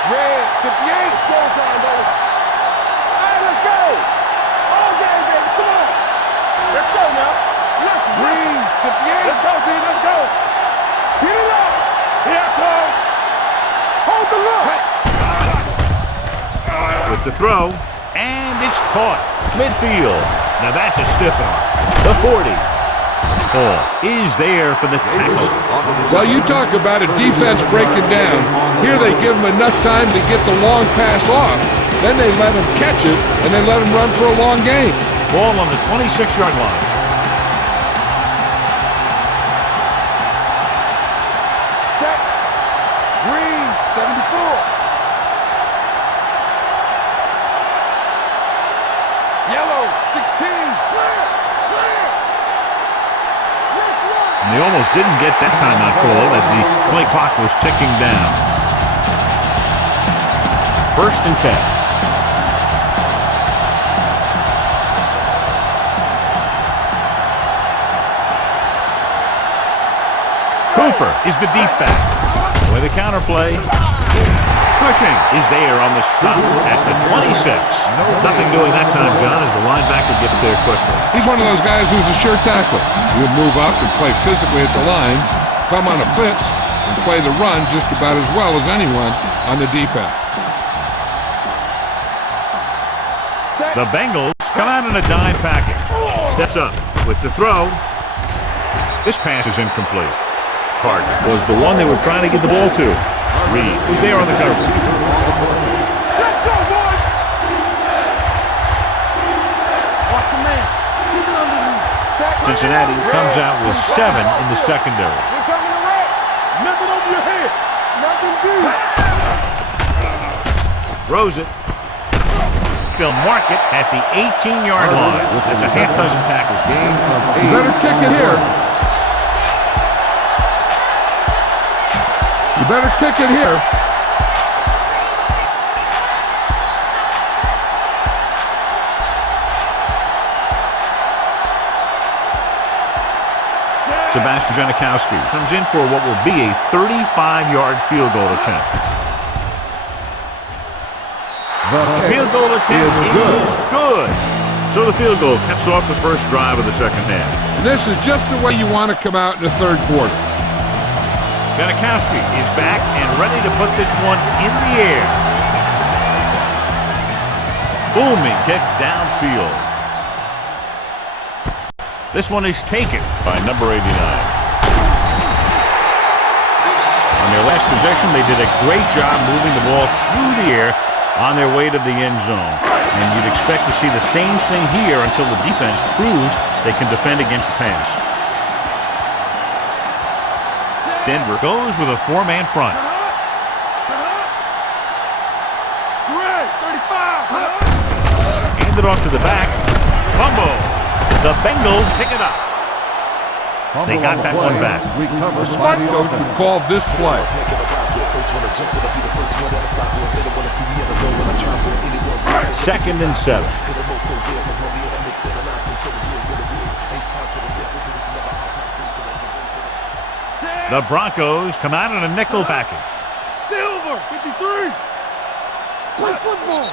Red. 58. Full time, baby. All right, let's go. All game, baby. Come on. Let's go now. Green. 58. Let's go, B. Let's go. Get it up. Here it comes. Hold the look. With the throw. And it's caught. Midfield. Now that's a stiff one. The 40. Hall is there for the tackle. Well, you talk about a defense breaking down. Here they give him enough time to get the long pass off. Then they let him catch it, and they let him run for a long game. Ball on the 26-yard line. Set. Green. 74. Yellow. 16. Clear. Clear. And they almost didn't get that timeout called as the play clock was ticking down. 1st and 10. Cooper is the deep back. With a counter play. Cushing is there on the stop at the 26. Nothing doing that time, John, as the linebacker gets there quickly. He's one of those guys who's a sure tackler. He'll move up and play physically at the line, come on a blitz, and play the run just about as well as anyone on the defense. The Bengals come out in a dime package. Steps up with the throw. This pass is incomplete. Carter was the one they were trying to get the ball to. Reed was there on the cover. Let's go, boys. Watch your man. Keep it underneath. Set. Cincinnati comes out with 7 in the secondary. We're coming to red. Nothing over your head. Nothing deep. Throws it. They'll mark it at the 18-yard line. That's a half dozen tackles. You better kick it here. You better kick it here. Sebastian Janikowski comes in for what will be a 35-yard field goal attempt. The field goal attempt is good. So the field goal caps off the first drive of the second half. And this is just the way you want to come out in the third quarter. Janikowski is back and ready to put this one in the air. Booming kick downfield. This one is taken by number 89. On their last possession, they did a great job moving the ball through the air on their way to the end zone. And you'd expect to see the same thing here until the defense proves they can defend against the pass. Denver goes with a 4-man front. Red. 35. Handed off to the back. Fumble. The Bengals pick it up. They got that one back. Smart coaches called this play. Second and 7. The Broncos come out in a nickel package. Silver. 53. Play football.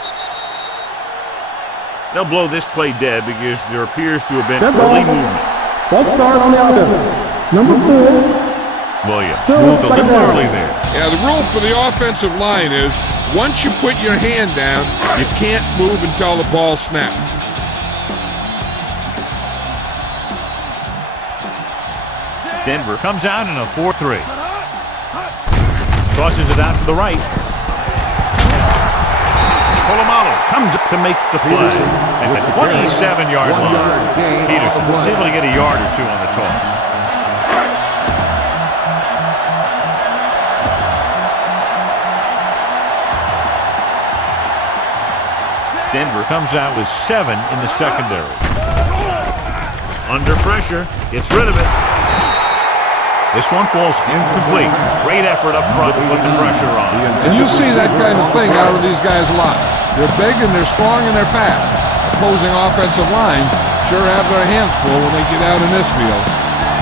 They'll blow this play dead because there appears to have been Dead early ball. movement. False start on the offense. Number 4. Williams Still moved a second little down. early there. Yeah, the rule for the offensive line is once you put your hand down, you can't move until the ball snaps. Denver comes out in a 4-3. Tosses it out to the right. Polamalu comes up to make the play at the 27-yard line. Peterson was able to get a yard or two on the toss. Denver comes out with 7 in the secondary. Under pressure, gets rid of it. This one falls incomplete. Great effort up front to put the pressure on. And you see that kind of thing out of these guys a lot. They're big and they're strong and they're fast. Opposing offensive line sure have their hands full when they get out in this field.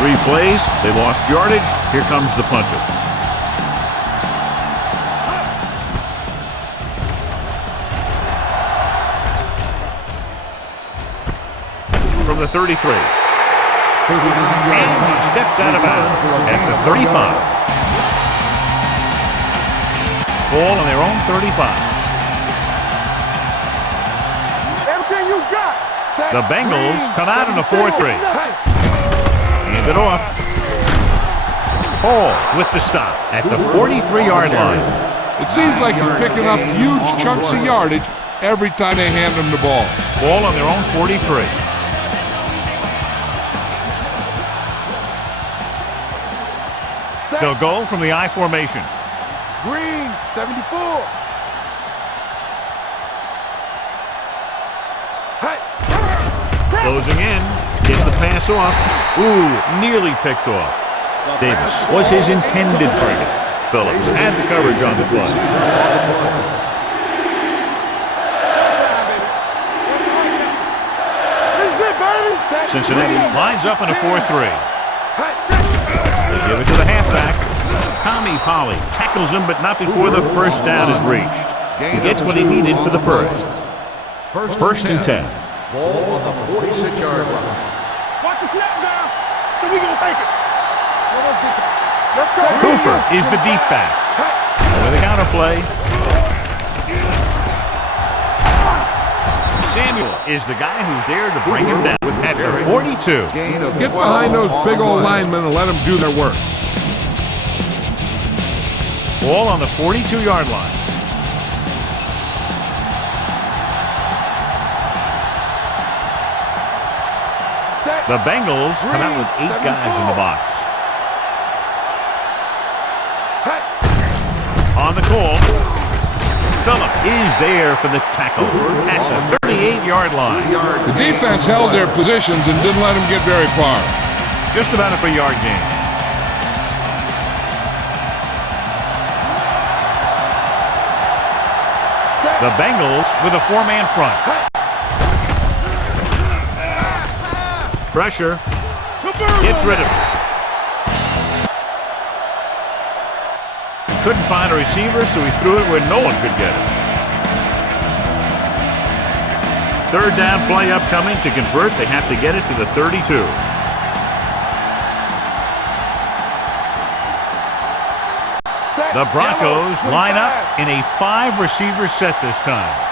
3 plays, they lost yardage. Here comes the punter. From the 33. And he steps out of bounds at the 35. Ball on their own 35. Everything you got. The Bengals come out in a 4-3. Hand it off. Hall with the stop at the 43-yard line. It seems like he's picking up huge chunks of yardage every time they hand him the ball. Ball on their own 43. They'll go from the I formation. Green, 74. Closing in. Gets the pass off. Ooh, nearly picked off. Davis was his intended target. Phillips had the coverage on the play. Cincinnati lines up in a 4-3. They give it to the halfback. Tommy Polly tackles him, but not before the first down is reached. He gets what he needed for the first. First and 10. Ball on the 46-yard line. Watch the snap down. So we gonna take it. Let's go. Cooper is the deep back. With a counter play. Samuel is the guy who's there to bring him down at the 42. Get behind those big old linemen and let them do their work. Ball on the 42-yard line. The Bengals come out with 8 guys in the box. On the call, Phillip is there for the tackle at the 38-yard line. The defense held their positions and didn't let them get very far. Just about a 3-yard gain. The Bengals with a 4-man front. Pressure. Gets rid of it. Couldn't find a receiver, so he threw it where no one could get it. Third down play upcoming. To convert, they have to get it to the 32. The Broncos line up in a 5-receiver set this time.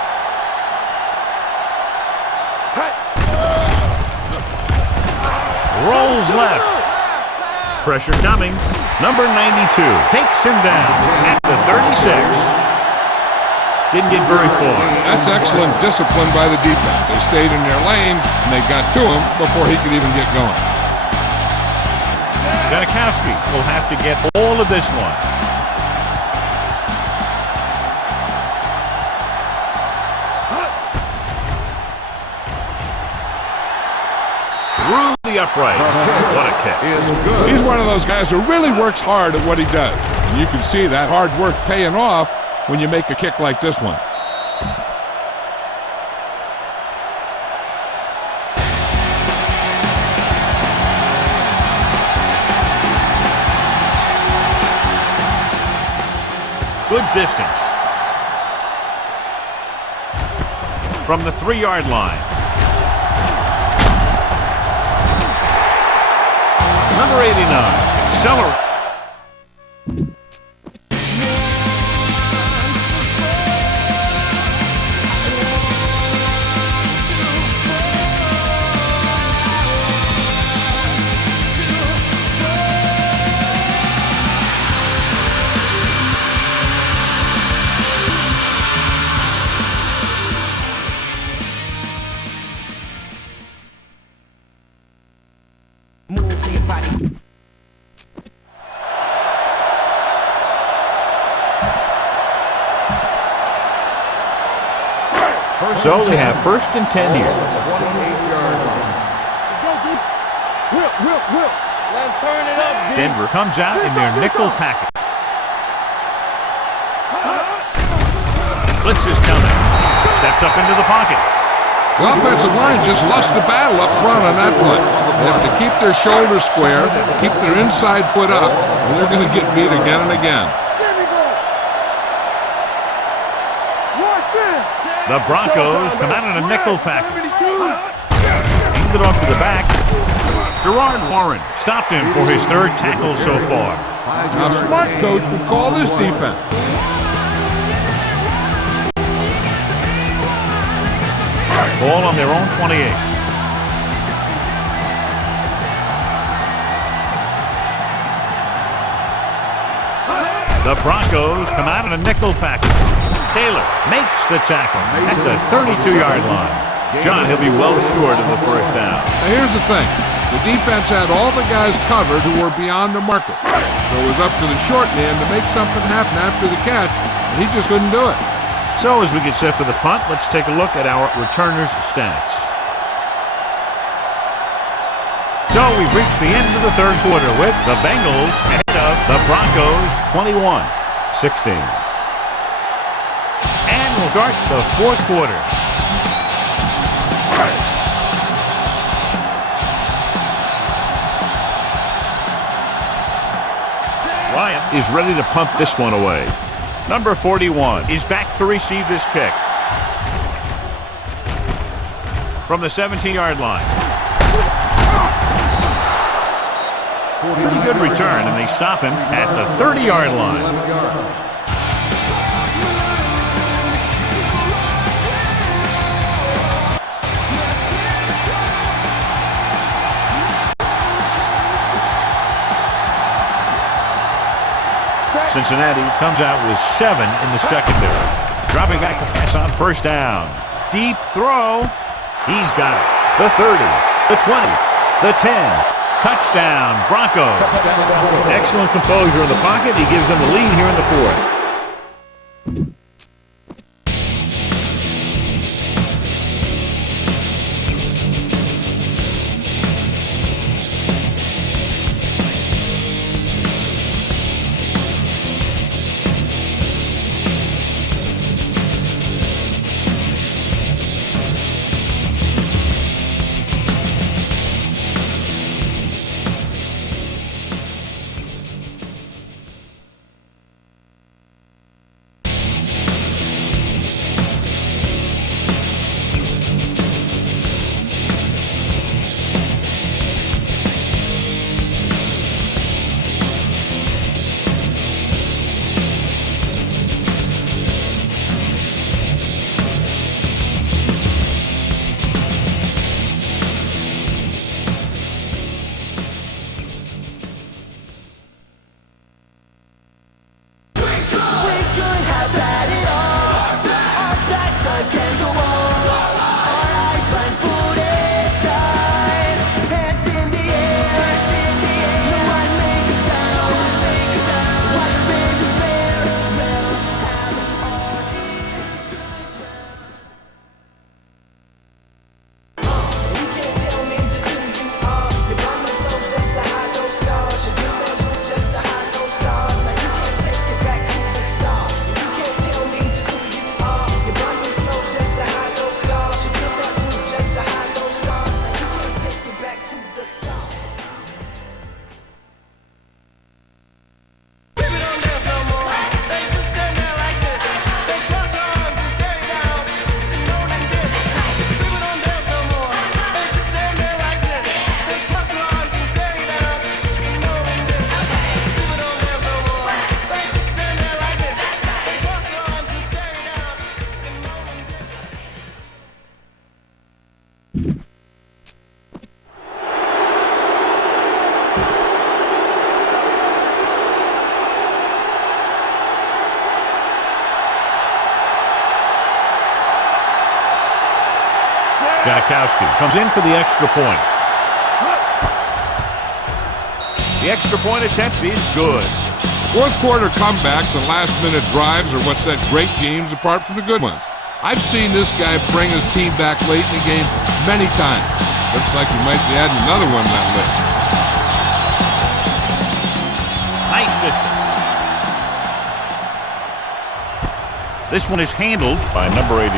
Rolls left. Pressure coming. Number 92 takes him down at the 36. Didn't get very far. That's excellent discipline by the defense. They stayed in their lane, and they got to him before he could even get going. Janikowski will have to get all of this one. Through the upright. What a kick. He's one of those guys who really works hard at what he does. And you can see that hard work paying off when you make a kick like this one. Good distance. From the 3-yard line. Number 89, accelerate. So they have 1st and 10 here. 28-yard line. Whip. Let's turn it up, D. Denver comes out in their nickel package. Blitz is coming. Steps up into the pocket. The offensive line just lost the battle up front on that play. They have to keep their shoulders square, keep their inside foot up, and they're going to get beat again and again. The Broncos come out in a nickel package. Handed it off to the back. Gerard Warren stopped him for his 3rd tackle so far. Now, a smart coach would call this defense. Ball on their own 28. The Broncos come out in a nickel package. Taylor makes the tackle at the 32-yard line. John, he'll be well short of the 1st down. Now, here's the thing. The defense had all the guys covered who were beyond the marker. So it was up to the short man to make something happen after the catch, and he just couldn't do it. So as we get set for the punt, let's take a look at our returners' stats. So we've reached the end of the 3rd quarter with the Bengals ahead of the Broncos 21-16. And we'll start the 4th quarter. Ryan is ready to punt this one away. Number 41 is back to receive this kick. From the 17-yard line. Pretty good return, and they stop him at the 30-yard line. Cincinnati comes out with 7 in the secondary. Dropping back to pass on 1st down. Deep throw. He's got it. The 30, the 20, the 10. Touchdown, Broncos. Excellent composure in the pocket. He gives them the lead here in the 4th. Janikowski comes in for the extra point. The extra point attempt is good. 4th quarter comebacks and last-minute drives are what set great teams apart from the good ones. I've seen this guy bring his team back late in the game many times. Looks like he might be adding another one to that list. Nice distance. This one is handled by number 89.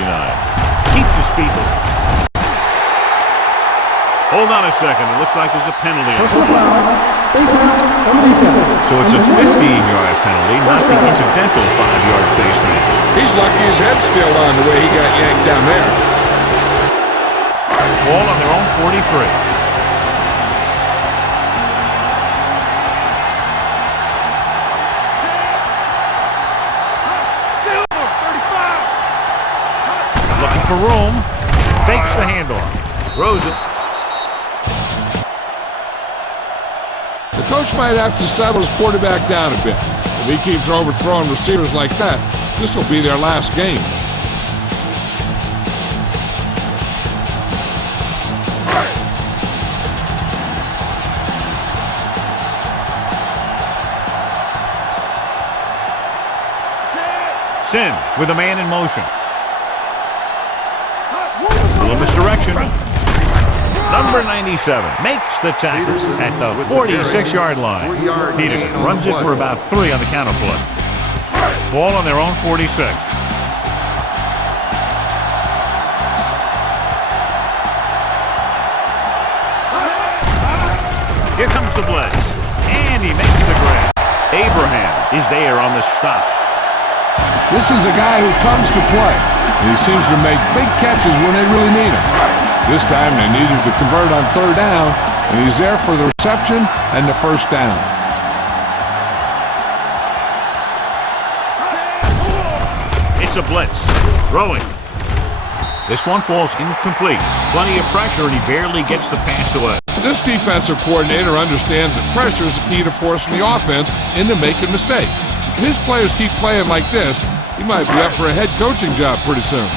Keeps his feet moving. Hold on a second. It looks like there's a penalty. Personal foul. Face mask on the defense. So it's a 15-yard penalty, not the incidental 5-yard face mask. He's lucky his head's still on the way he got yanked down there. Ball on their own 43. Looking for room. Fakes the handoff. Throws it. The coach might have to settle his quarterback down a bit. If he keeps overthrowing receivers like that, this will be their last game. Sims with a man in motion. A little misdirection. Number 97 makes the tackle at the 46-yard line. Peterson runs it for about 3 on the counter play. Ball on their own 46. Here comes the blitz. And he makes the grab. Abraham is there on the stop. This is a guy who comes to play. And he seems to make big catches when they really need him. This time they needed to convert on 3rd down, and he's there for the reception and the 1st down. It's a blitz. Throwing. This one falls incomplete. Plenty of pressure, and he barely gets the pass away. This defensive coordinator understands that pressure is the key to forcing the offense into making mistakes. If his players keep playing like this, he might be up for a head coaching job pretty soon.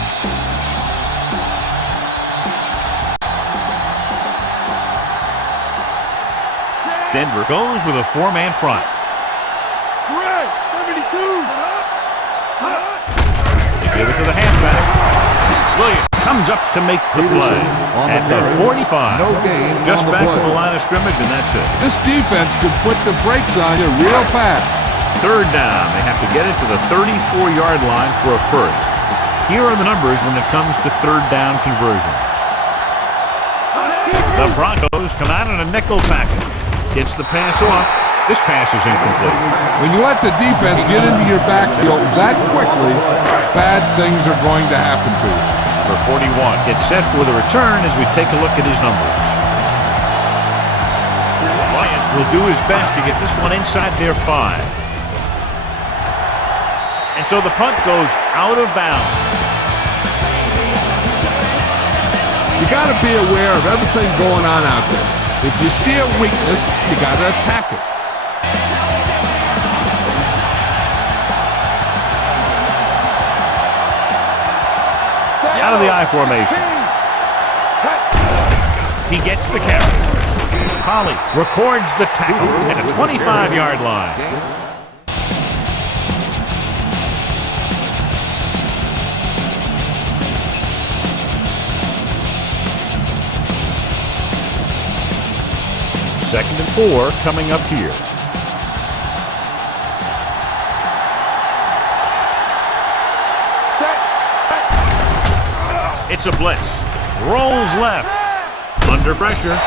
Denver goes with a 4-man front. Correct. 72. They give it to the halfback. Williams comes up to make the play at the 45. Just back to the line of scrimmage, and that's it. This defense could put the brakes on you real fast. 3rd down. They have to get it to the 34-yard line for a first. Here are the numbers when it comes to 3rd down conversions. The Broncos come out in a nickel package. Gets the pass off. This pass is incomplete. When you let the defense get into your backfield that quickly, bad things are going to happen to you. Number 41 gets set for the return as we take a look at his numbers. Bryant will do his best to get this one inside their 5. And so the punt goes out of bounds. You got to be aware of everything going on out there. If you see a weakness, you got to attack it. Out of the I formation. He gets the carry. Holly records the tackle at the 25-yard line. Second and 4 coming up here. It's a blitz. Rolls left. Under pressure.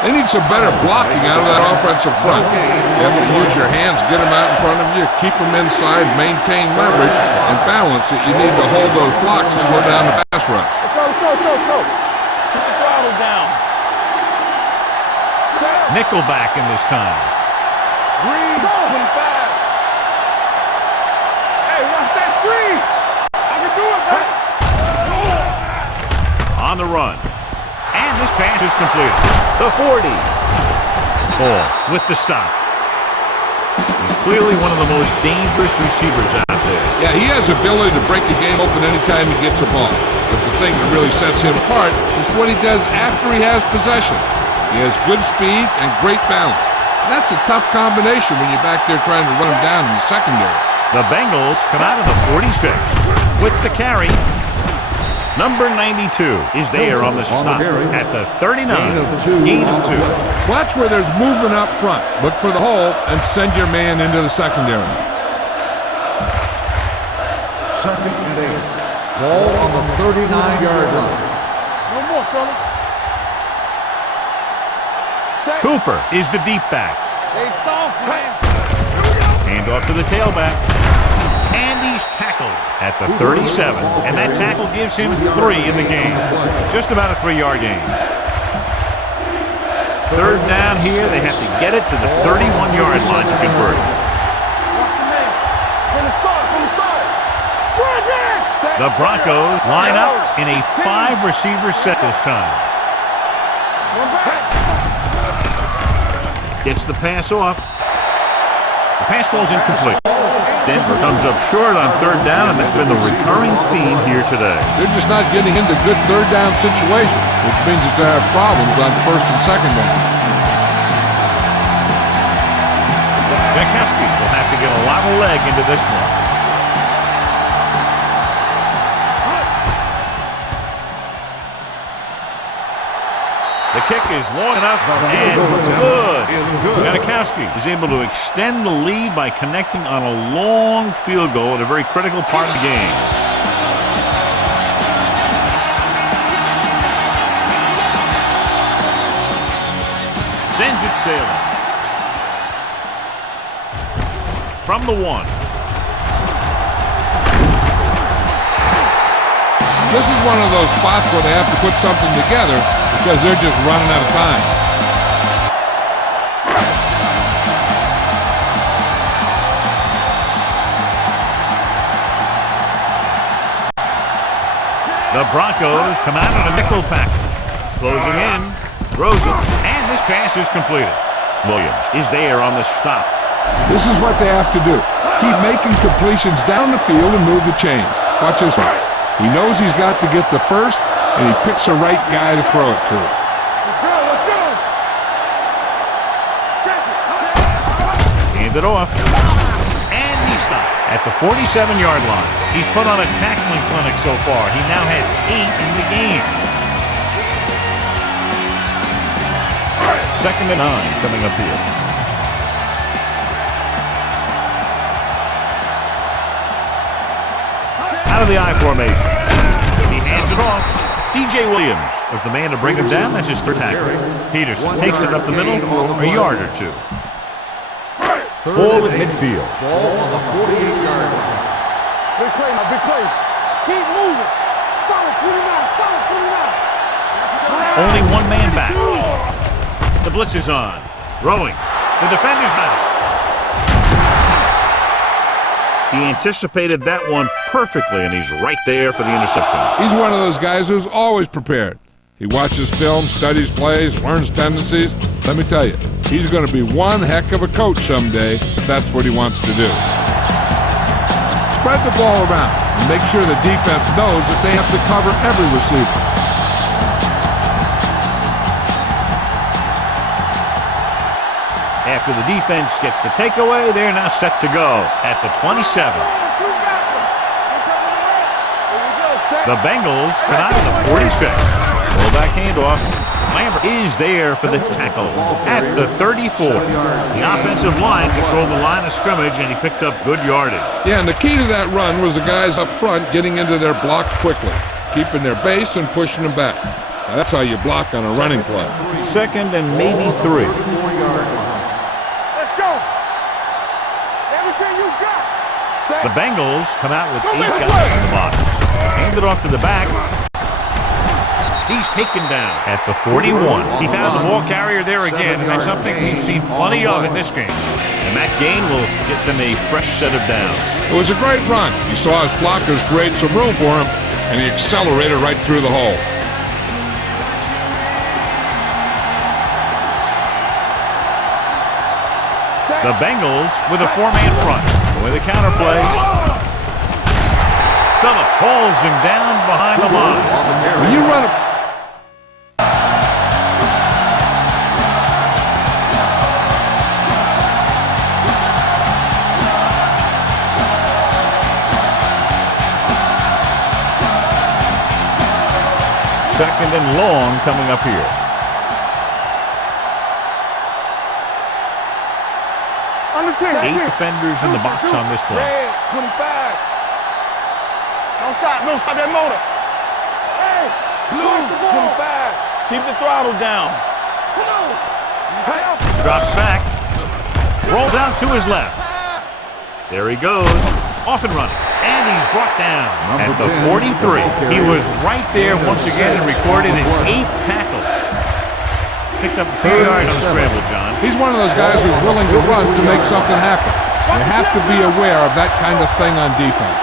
They need some better blocking out of that offensive front. You have to use your hands, get them out in front of you, keep them inside, maintain leverage, and balance it. You need to hold those blocks to slow down the pass rush. Let's go. Keep the throttle down. Nickelback in this time. Green, 25. Hey, watch that screen. I can do it, man. On the run. And this pass is completed. The 40. Ball with the stop. He's clearly one of the most dangerous receivers out there. Yeah, he has the ability to break the game open anytime he gets a ball. But the thing that really sets him apart is what he does after he has possession. He has good speed and great balance. And that's a tough combination when you're back there trying to run him down in the secondary. The Bengals come out of the 46 with the carry. Number 92 is there on the stop at the 39. Gain of 2. Watch where there's movement up front. Look for the hole and send your man into the secondary. 2nd and 8. Ball on the 39-yard line. No more, fella. Cooper is the deep back. They soft, man. Hand off to the tailback. And he's tackled at the 37. And that tackle gives him 3 in the game. Just about a 3-yard gain. 3rd down here. They have to get it to the 31-yard line to convert. Watch your man. From the start. The Broncos line up in a 5-receiver set this time. One back. Gets the pass off. The pass falls incomplete. Denver comes up short on 3rd down, and that's been the recurring theme here today. They're just not getting into good 3rd down situations, which means that they have problems on 1st and 2nd down. Jankowski will have to get a lot of leg into this one. The kick is long enough and good. Jankowski is able to extend the lead by connecting on a long field goal at a very critical part of the game. Sends it sailing. From the 1. This is one of those spots where they have to put something together because they're just running out of time. The Broncos come out in a nickel package. Closing in, throws it, and this pass is completed. Williams is there on the stop. This is what they have to do. Keep making completions down the field and move the chains. Watch this one. He knows he's got to get the first, and he picks the right guy to throw it to. Let's go. Check it. Hand it off. And he stopped at the 47-yard line. He's put on a tackling clinic so far. He now has 8 in the game. 2nd and 9 coming up here. Out of the I formation. He hands it off. DJ Williams was the man to bring him down. That's his 3rd tackle. Peterson takes it up the middle for a yard or 2. Ball at midfield. Ball on the 48-yard line. Big play now, big play. Keep moving. Solid 29, solid 29. Only one man back. The blitz is on. Throwing. The defender's got it. He anticipated that one perfectly, and he's right there for the interception. He's one of those guys who's always prepared. He watches film, studies plays, learns tendencies. Let me tell you, he's going to be one heck of a coach someday if that's what he wants to do. Spread the ball around and make sure the defense knows that they have to cover every receiver. After the defense gets the takeaway, they're now set to go at the 27. The Bengals come out of the 46. Fullback handoff. Lambert is there for the tackle at the 34. The offensive line controlled the line of scrimmage, and he picked up good yardage. Yeah, and the key to that run was the guys up front getting into their blocks quickly, keeping their base and pushing them back. Now, that's how you block on a running play. 2nd and maybe 3. Let's go. Everything you got. The Bengals come out with 8 guys in the box. Hand it off to the back. He's taken down at the 41. He found the ball carrier there again, and that's something we've seen plenty of in this game. And that gain will get them a fresh set of downs. It was a great run. He saw his blockers create some room for him, and he accelerated right through the hole. The Bengals with a 4-man front. With a counterplay. Phillips hauls him down behind the line. When you run a Second and long coming up here. Under 10. 8 defenders in the box on this play. Red, 25. Don't stop. Don't stop that motor. Hey, blue, 25. Keep the throttle down. Come on. Hey. Drops back. Rolls out to his left. There he goes. Off and running. And he's brought down at the 43. He was right there once again and recorded his 8th tackle. Picked up a few yards on the scramble, John. He's one of those guys who's willing to run to make something happen. You have to be aware of that kind of thing on defense.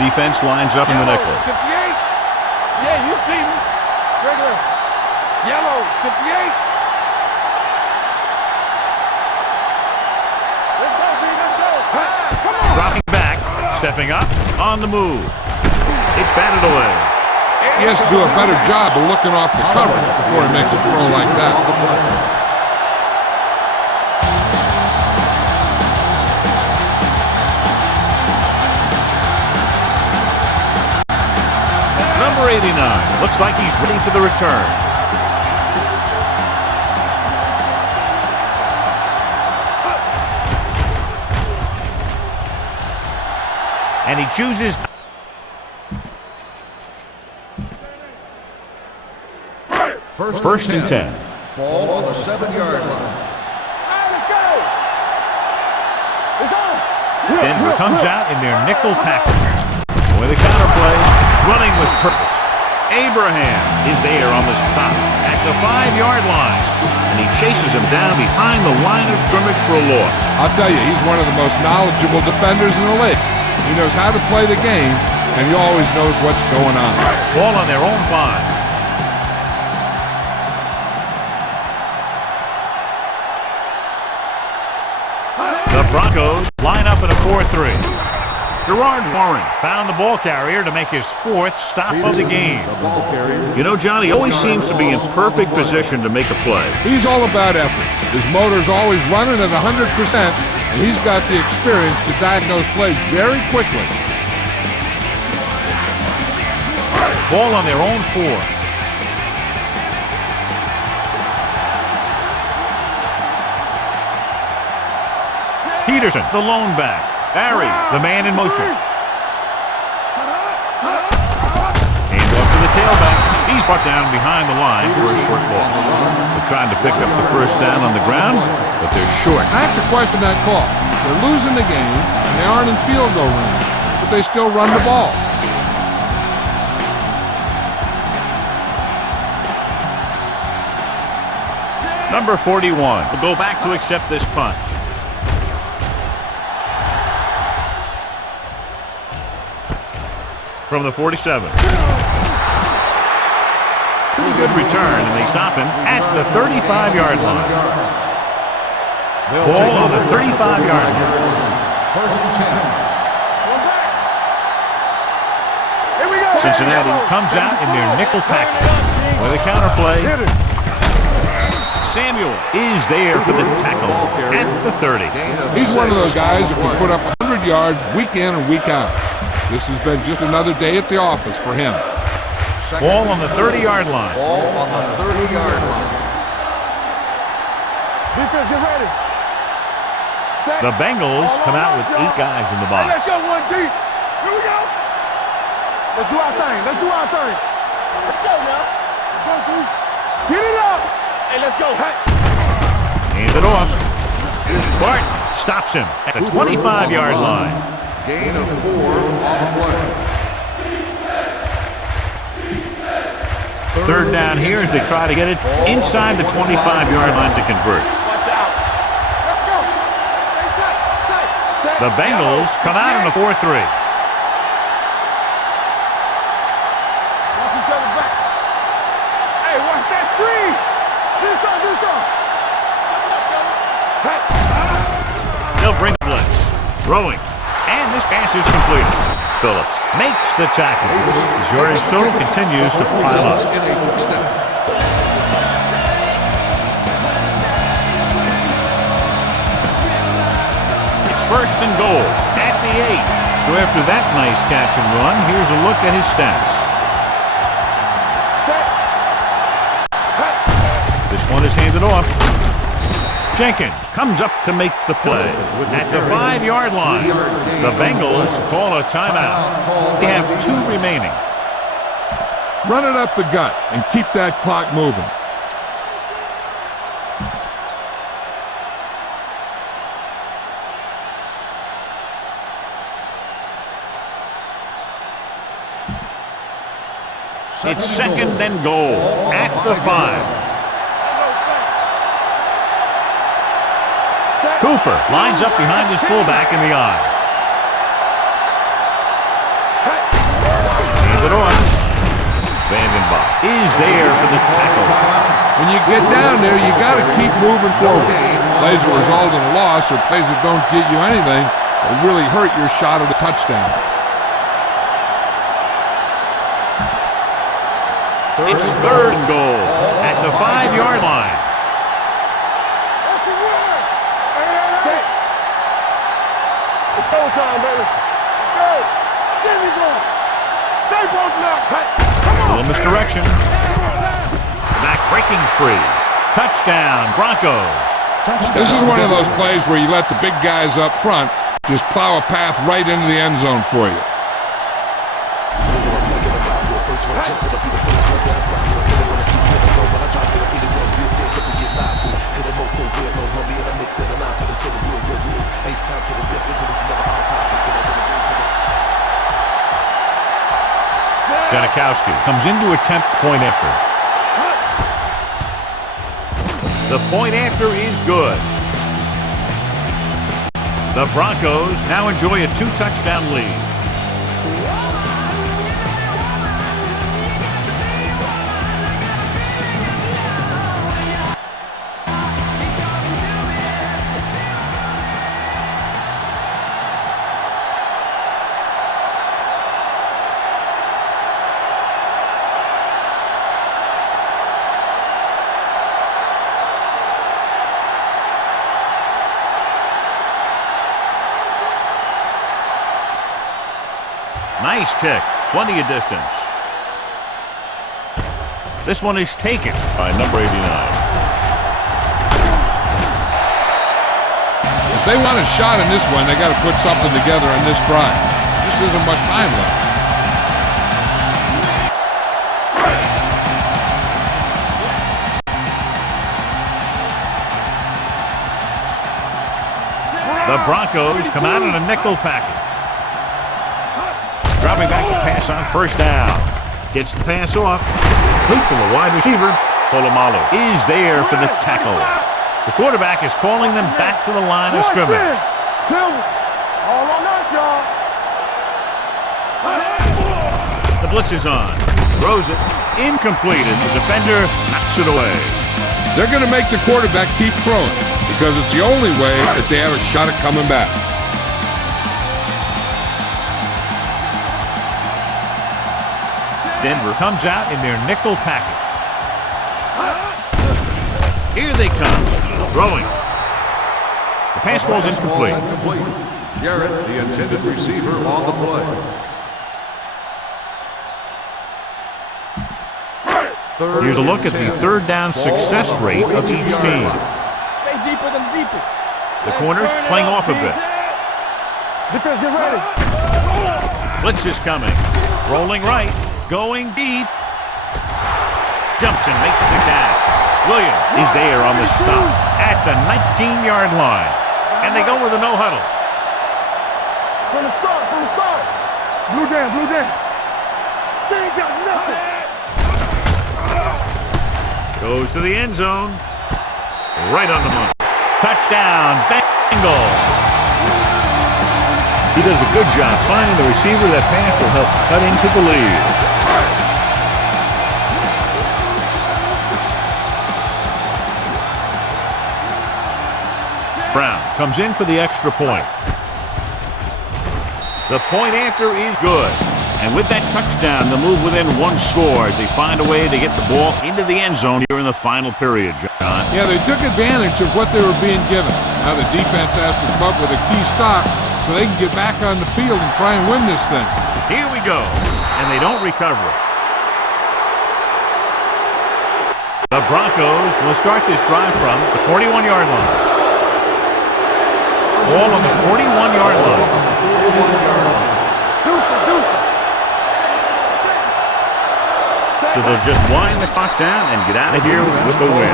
The defense lines up in the nickel. 58. Yeah, you see me. Regular. Yellow, 58. Let's go, B, let's go. Come on. Dropping back, stepping up, on the move. It's batted away. He has to do a better job of looking off the coverage before he makes a throw like that. Number 89. Looks like he's ready for the return. And he chooses. First and 10. Ball on the 7-yard line. All right, let's go. It's on. Denver comes out in their nickel package. With a counterplay, running with purpose. Abraham is there on the stop at the 5-yard line. And he chases him down behind the line of scrimmage for a loss. I'll tell you, he's one of the most knowledgeable defenders in the league. He knows how to play the game, and he always knows what's going on. Ball on their own 5. The Broncos line up in a 4-3. Gerard Warren found the ball carrier to make his 4th stop of the game. You know, John, he always seems to be in perfect position to make a play. He's all about effort. His motor's always running at 100%, and he's got the experience to diagnose plays very quickly. Ball on their own 4. Peterson, the lone back. Barry, the man in motion. Hand off to the tailback. He's brought down behind the line for a short loss. They're trying to pick up the first down on the ground, but they're short. I have to question that call. They're losing the game, and they aren't in field goal range, but they still run the ball. Number 41 will go back to accept this punt. From the 47. Pretty good return, and they stop him at the 35-yard line. Ball on the 35-yard line. First and 10. Cincinnati comes out in their nickel package with a counterplay. Samuel is there for the tackle at the 30. He's one of those guys that can put up 100 yards week in and week out. This has been just another day at the office for him. Ball on the 30-yard line. Ball on the 30-yard line. Defense, get ready. The Bengals come out with 8 guys in the box. Let's go, 1 deep. Here we go. Let's do our thing. Let's do our thing. Let's go now. Let's go, dude. Get it up. Hey, let's go. Hey. Hand it off. Barton stops him at the 25-yard line. Gain of 4 on the play. Third down here as they try to get it inside the 25-yard line to convert. Watch out. Let's go. Stay tight. The Bengals come out in a 4-3. Watch each other back. Hey, watch that screen. Do something. Hey. They'll bring the blitz. Throwing. And this pass is completed. Phillips makes the tackle. His yardage total continues to pile up. In a first down. It's first and goal at the 8. So after that nice catch and run, here's a look at his stats. one is handed off. Jenkins comes up to make the play. At the 5-yard line, the Bengals call a timeout. They have 2 remaining. Run it up the gut and keep that clock moving. It's 2nd and goal at the 5. Cooper lines up behind his fullback in the eye. Hands it off. Vandenbach is there for the tackle. When you get down there, you got to keep moving forward. Plays that result in a loss or plays that don't get you anything will really hurt your shot at a touchdown. It's 3rd and goal at the 5-yard line. It's showtime, baby. Let's go. There we go. Stay both now. Come on. A little misdirection. Back breaking free. Touchdown, Broncos. Touchdown. This is one of those plays where you let the big guys up front just plow a path right into the end zone for you. Janikowski comes in to attempt point after. The point after is good. The Broncos now enjoy a 2-touchdown lead. Nice kick. Plenty of distance. This one is taken by number 89. If they want a shot in this one, they got to put something together on this drive. Just isn't much time left. The Broncos come out in a nickel package. Dropping back to pass on 1st down. Gets the pass off. Complete to the wide receiver. Polamalu is there for the tackle. The quarterback is calling them back to the line of scrimmage. All on us, y'all. The blitz is on. Throws it. Incomplete as the defender knocks it away. They're going to make the quarterback keep throwing because it's the only way that they have a shot at coming back. Denver comes out in their nickel package. Here they come. Throwing. The pass falls incomplete. Garrett, the intended receiver, on the play. Here's a look at the 3rd down success rate of each team. Stay deeper than the deepest. The corners playing off a bit. Defense, get ready. Blitz is coming. Rolling right. Going deep. Jumps and makes the catch. Williams is there on the stop at the 19-yard line. And they go with a no-huddle. From the start. Blue down. They ain't got nothing. Goes to the end zone. Right on the money. Touchdown, Bengals. He does a good job finding the receiver. That pass will help cut into the lead. Brown comes in for the extra point. The point after is good. And with that touchdown, they'll move within 1 score as they find a way to get the ball into the end zone here in the final period, John. Yeah, they took advantage of what they were being given. Now the defense has to come up with a key stop so they can get back on the field and try and win this thing. Here we go. And they don't recover it. The Broncos will start this drive from the 41-yard line. All on the 41-yard line. So they'll just wind the clock down and get out of here with the win.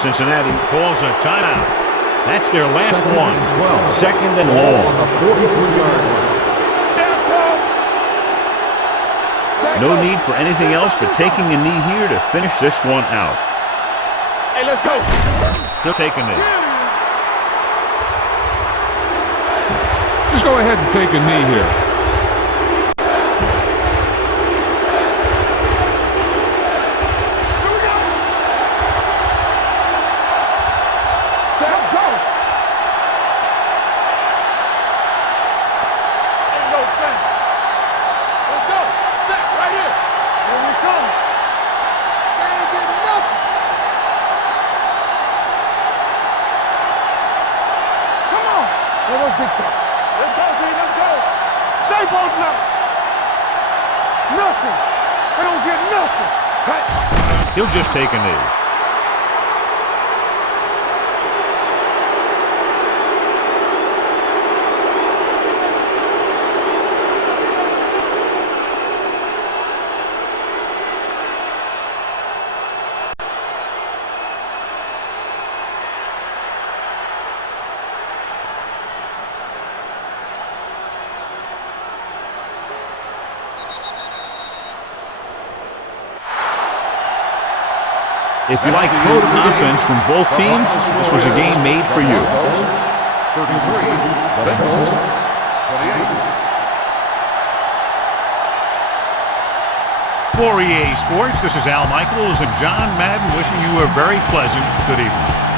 Cincinnati calls a timeout. That's their last one. 2nd and long. On the 43-yard line. No need for anything else but taking a knee here to finish this one out. Hey, let's go. He'll take a knee. Just go ahead and take a knee here. Let's go. Ain't no thing. Let's go. Set right here. Here we come. They ain't getting nothing. Come on. Let us big time. Let's go, B. Let's go. Stay both now. Nothing. They don't get nothing. Hey. He'll just take a knee. If you like potent offense from both teams, this was a game made for you. 33, the Bengals, 28. For EA Sports, this is Al Michaels and John Madden wishing you a very pleasant good evening.